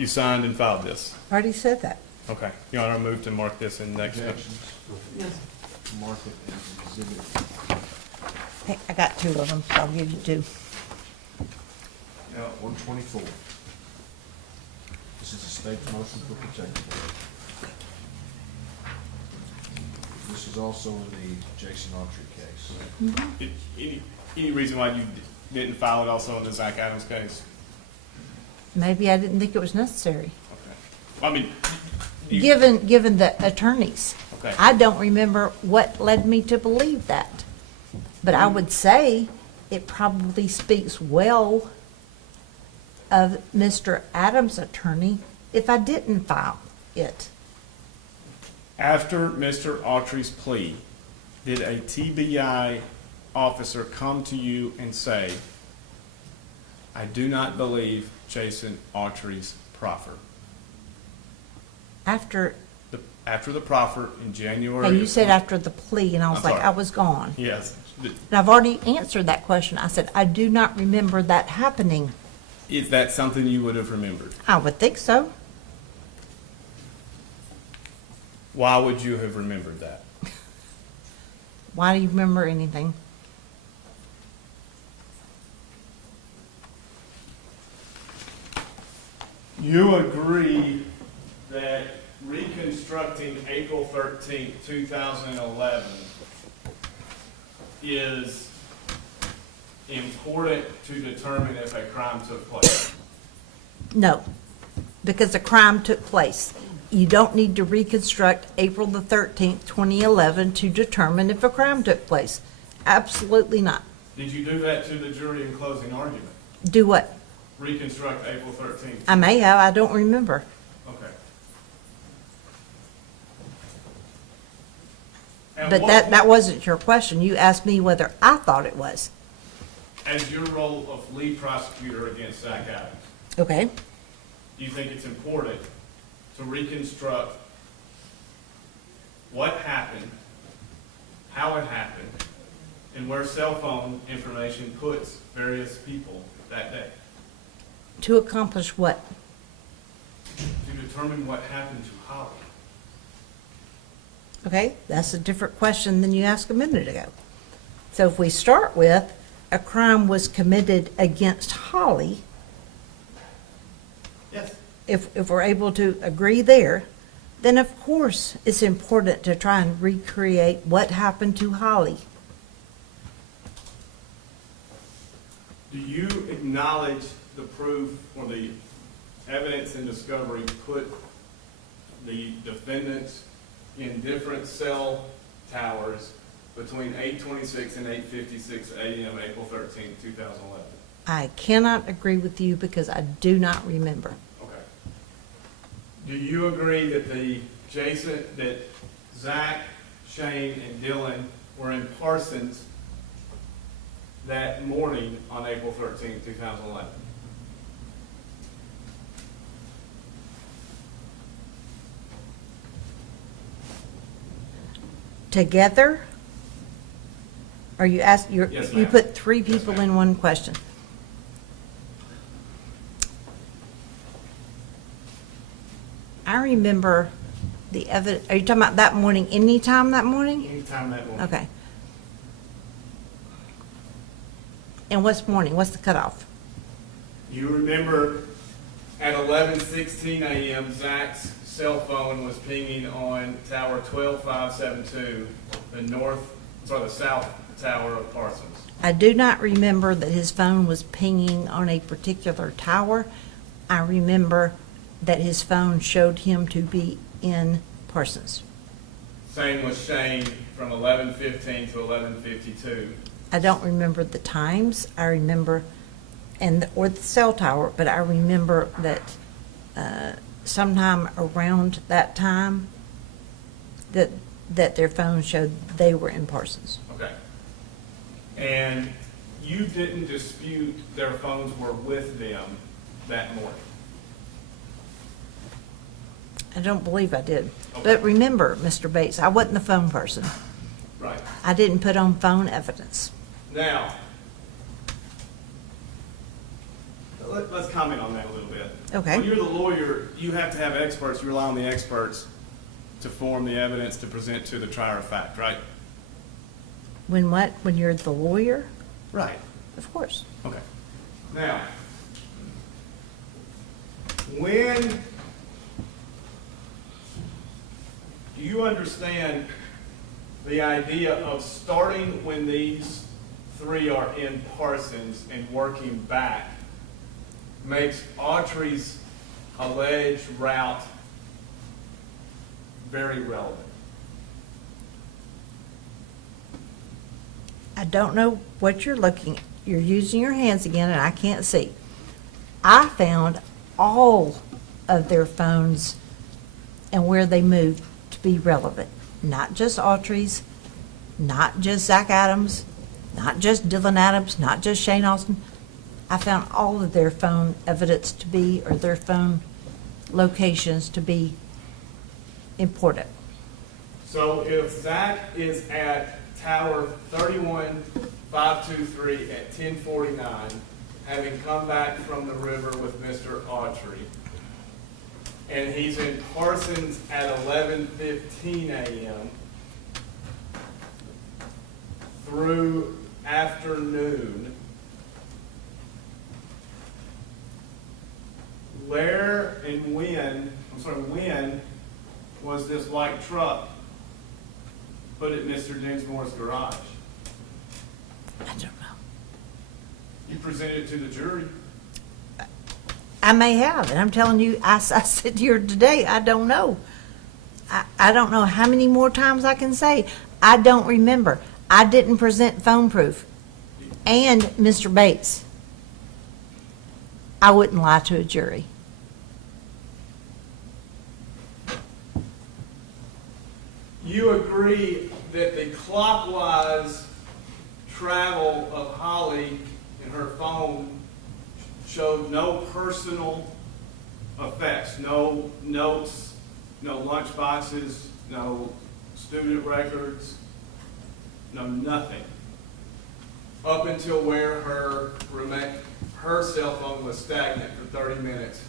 signed and filed this? Already said that. Okay. You want to move to mark this in next? Objections, Yes. mark it as exhibit. Hey, I got two of them, so I'll give you two. 124. This is a state's motion for protective order. This is also in the Jason Autry case. Any reason why you didn't file it also in the Zach Adams case? Maybe I didn't think it was necessary, Okay. Well, I mean, you, given the attorneys. Okay. I don't remember what led me to believe that. But I would say it probably speaks well of Mr. Adams' attorney if I didn't file it. after Mr. Autry's plea, did a TBI officer come to you and say, I do not believe Jason Autry's proffer? After, After the proffer in January. and you of said 20 after the plea, and I was I'm like, sorry. I was gone. Yes. And I've already answered that question. I said, I do not remember that happening. Is that something you would have remembered? I would think so. Why would you have remembered that? Why do you remember anything? You agree that reconstructing April 13th, 2011 is important to determine if a crime took place? No, because a crime took place. You don't need to reconstruct April the 13th, 2011 to determine if a crime took place. Absolutely not. Did you do that to the jury in closing argument? Do what? Reconstruct April 13th? I may have, I don't remember. Okay. And But what that wasn't your question. You asked me whether I thought it was. as your role of lead prosecutor against Zach Adams, Okay. do you think it's important to reconstruct what happened, how it happened, and where cell phone information puts various people that day, To accomplish what? to determine what happened to Holly? Okay, that's a different question than you asked a minute ago. So if we start with, a crime was committed against Holly, Yes. if we're able to agree there, then of course it's important to try and recreate what happened to Holly. Do you acknowledge the proof or the evidence in discovery put the defendants in different cell towers between 8:26 and 8:56 a.m. April 13th, 2011? I cannot agree with you because I do not remember. Okay. Do you agree that that Zach, Shane, and Dylan were in Parsons that morning on April 13th, 2011? Together? Or you asked, you Yes, you ma'am. put three Yes, people ma'am. in one question. I remember the evidence, are you talking about that morning, anytime that morning? Anytime that morning. Okay. And what's morning? What's the cutoff? You remember at 11:16 a.m., Zach's cell phone was pinging on tower 12572, the south tower of Parsons. I do not remember that his phone was pinging on a particular tower. I remember that his phone showed him to be in Parsons. Same with Shane from 11:15 to 11:52. I don't remember the times. I remember, or the cell tower, but I remember that sometime around that time that their phone showed they were in Parsons. Okay. And you didn't dispute their phones were with them that morning? I don't believe I did. Okay. But remember, Mr. Bates, I wasn't the phone person. Right. I didn't put on phone evidence. Now, let's comment on that a little bit. Okay. When you're the lawyer, you have to have experts, you rely on the experts to form the evidence to present to the trier of fact, right? When what? When you're the lawyer? Right. Of course. Okay. Now, when do you understand the idea of starting when these three are in Parsons and working back makes Autry's alleged route very relevant? I don't know what you're looking at. You're using your hands again and I can't see. I found all of their phones and where they moved to be relevant. Not just Autry's, not just Zach Adams, not just Dylan Adams, not just Shane Austin. I found all of their phone evidence to be, or their phone locations to be important. So if Zach is at Tower 31523 at 1049, having come back from the river with Mr. Autry, and he's in Parsons at 11:15 a.m. through afternoon, where and when, when was this white truck put at Mr. Dinsmore's garage? I don't know. You presented it to the jury. I may have, and I'm telling you, I sit here today, I don't know. I don't know how many more times I can say, I don't remember. I didn't present phone proof. And Mr. Bates, I wouldn't lie to a jury. You agree that the clockwise travel of Holly and her phone showed no personal effects, no notes, no lunch boxes, no student records, no nothing, up until where her cell phone was stagnant for 30 minutes.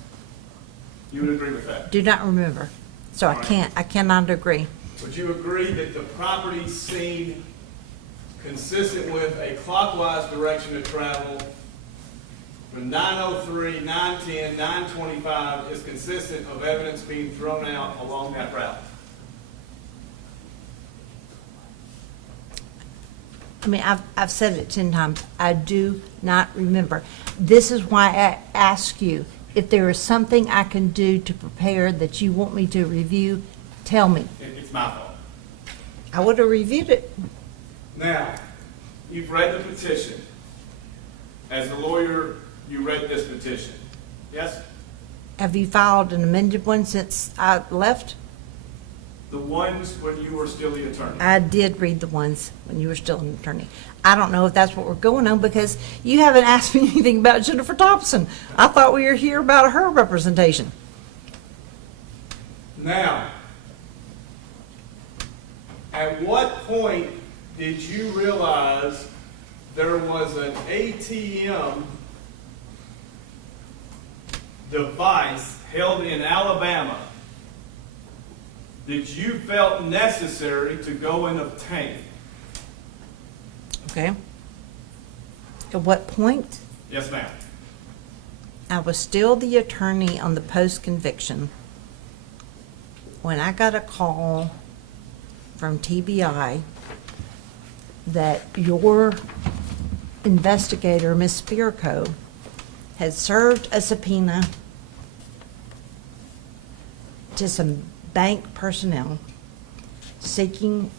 You would agree with that? Do not remember. So All right. I cannot agree. Would you agree that the property seen consistent with a clockwise direction of travel from 9:03, 9:10, 9:25 is consistent of evidence being thrown out along that route? I mean, I've said it 10 times. I do not remember. This is why I ask you, if there is something I can do to prepare that you want me to review, tell me. It's my fault. I would have reviewed it. Now, you've read the petition. As the lawyer, you read this petition. Yes? Have you filed an amended one since I left? The ones when you were still the attorney. I did read the ones when you were still an attorney. I don't know if that's what we're going on because you haven't asked me anything about Jennifer Thompson. I thought we were here about her representation. Now, at what point did you realize there was an ATM device held in Alabama that you felt necessary to go and obtain? Okay? At what point? Yes, ma'am. I was still the attorney on the post-conviction when I got a call from TBI that your investigator, Ms. Spirko, had served a subpoena to some bank personnel seeking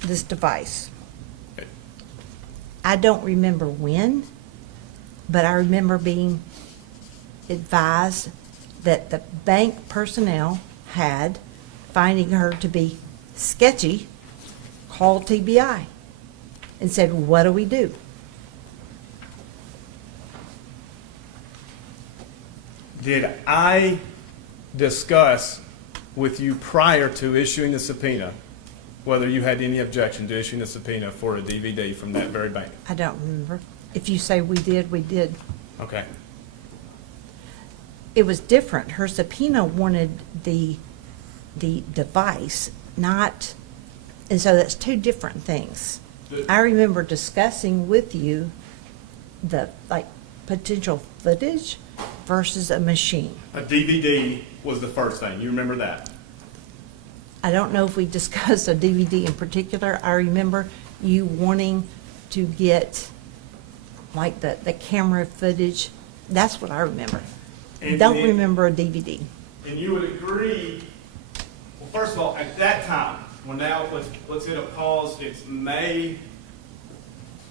this device. I don't remember when, but I remember being advised that the bank personnel had, finding her to be sketchy, called TBI and said, what do we do? Did I discuss with you prior to issuing the subpoena whether you had any objection to issuing a subpoena for a DVD from that very bank? I don't remember. If you say we did, we did. Okay. it was different. Her subpoena wanted the device, not, and so that's two different things. I remember discussing with you the, like, potential footage versus a machine. A DVD was the first thing. You remember that? I don't know if we discussed a DVD in particular. I remember you wanting to get, like, the camera footage. That's what I remember. And Don't then- remember a DVD. And you would agree, well, first of all, at that time, well, now, let's hit a pause. It's May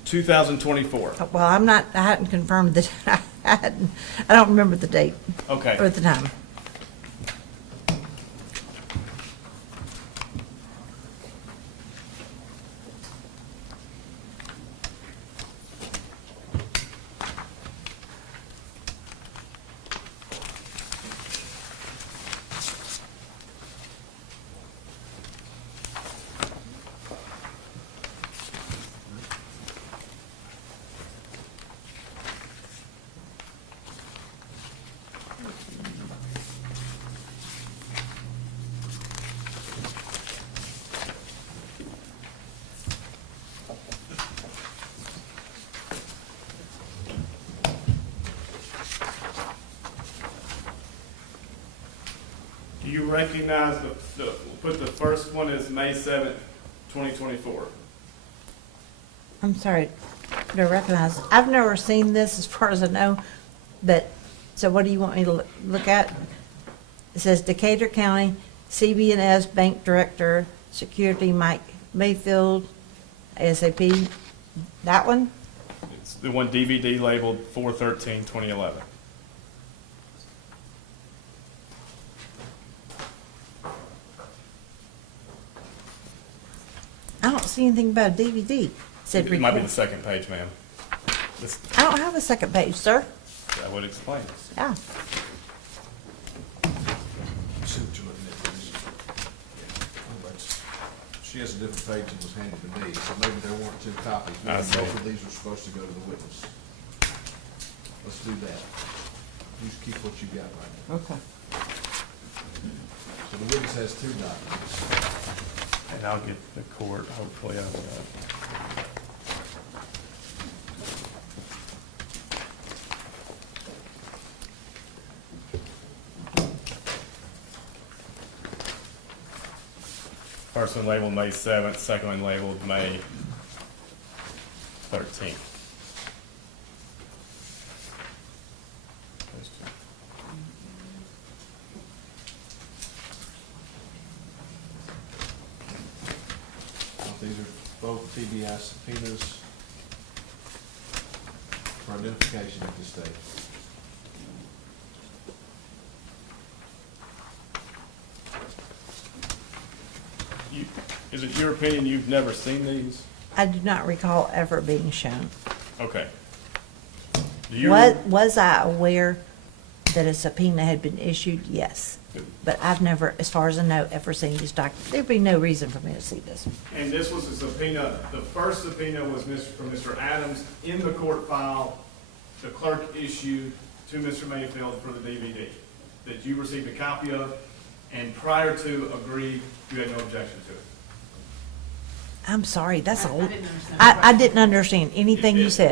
2024. Well, I hadn't confirmed that, I don't remember the date Okay. or the time. Do you recognize put the first one as May 7th, 2024? I'm sorry, to recognize, I've never seen this as far as I know, but, so what do you want me to look at? It says Decatur County, CB&S Bank Director, Security Mike Mayfield, ASAP, that one? It's the one DVD labeled 4/13/2011. I don't see anything about a DVD. It said It might be record. the second page, ma'am. I don't have a second page, sir. That would explain it. Yeah. See what you're looking at, please. Yeah. She has a different page than was handed to me, so maybe there weren't two copies. I Maybe see. both of these are supposed to go to the witness. Let's do that. You just keep what you got right now. Okay. So the witness has two documents. And I'll get the court, hopefully I've got. First one labeled May 7th, second one labeled May 13th. These are both TBI subpoenas for identification at this stage. Is it your opinion you've never seen these? I do not recall ever being shown. Okay. Do you? Was I aware that a subpoena had been issued? Yes. But I've never, as far as I know, ever seen these documents. There'd be no reason for me to see this. And this was a subpoena, the first subpoena was from Mr. Adams in the court file, the clerk issued to Mr. Mayfield for the DVD that you received a copy of, and prior to agreed, you had no objection to it. I'm sorry, that's I a, didn't understand the I question. didn't understand anything you said.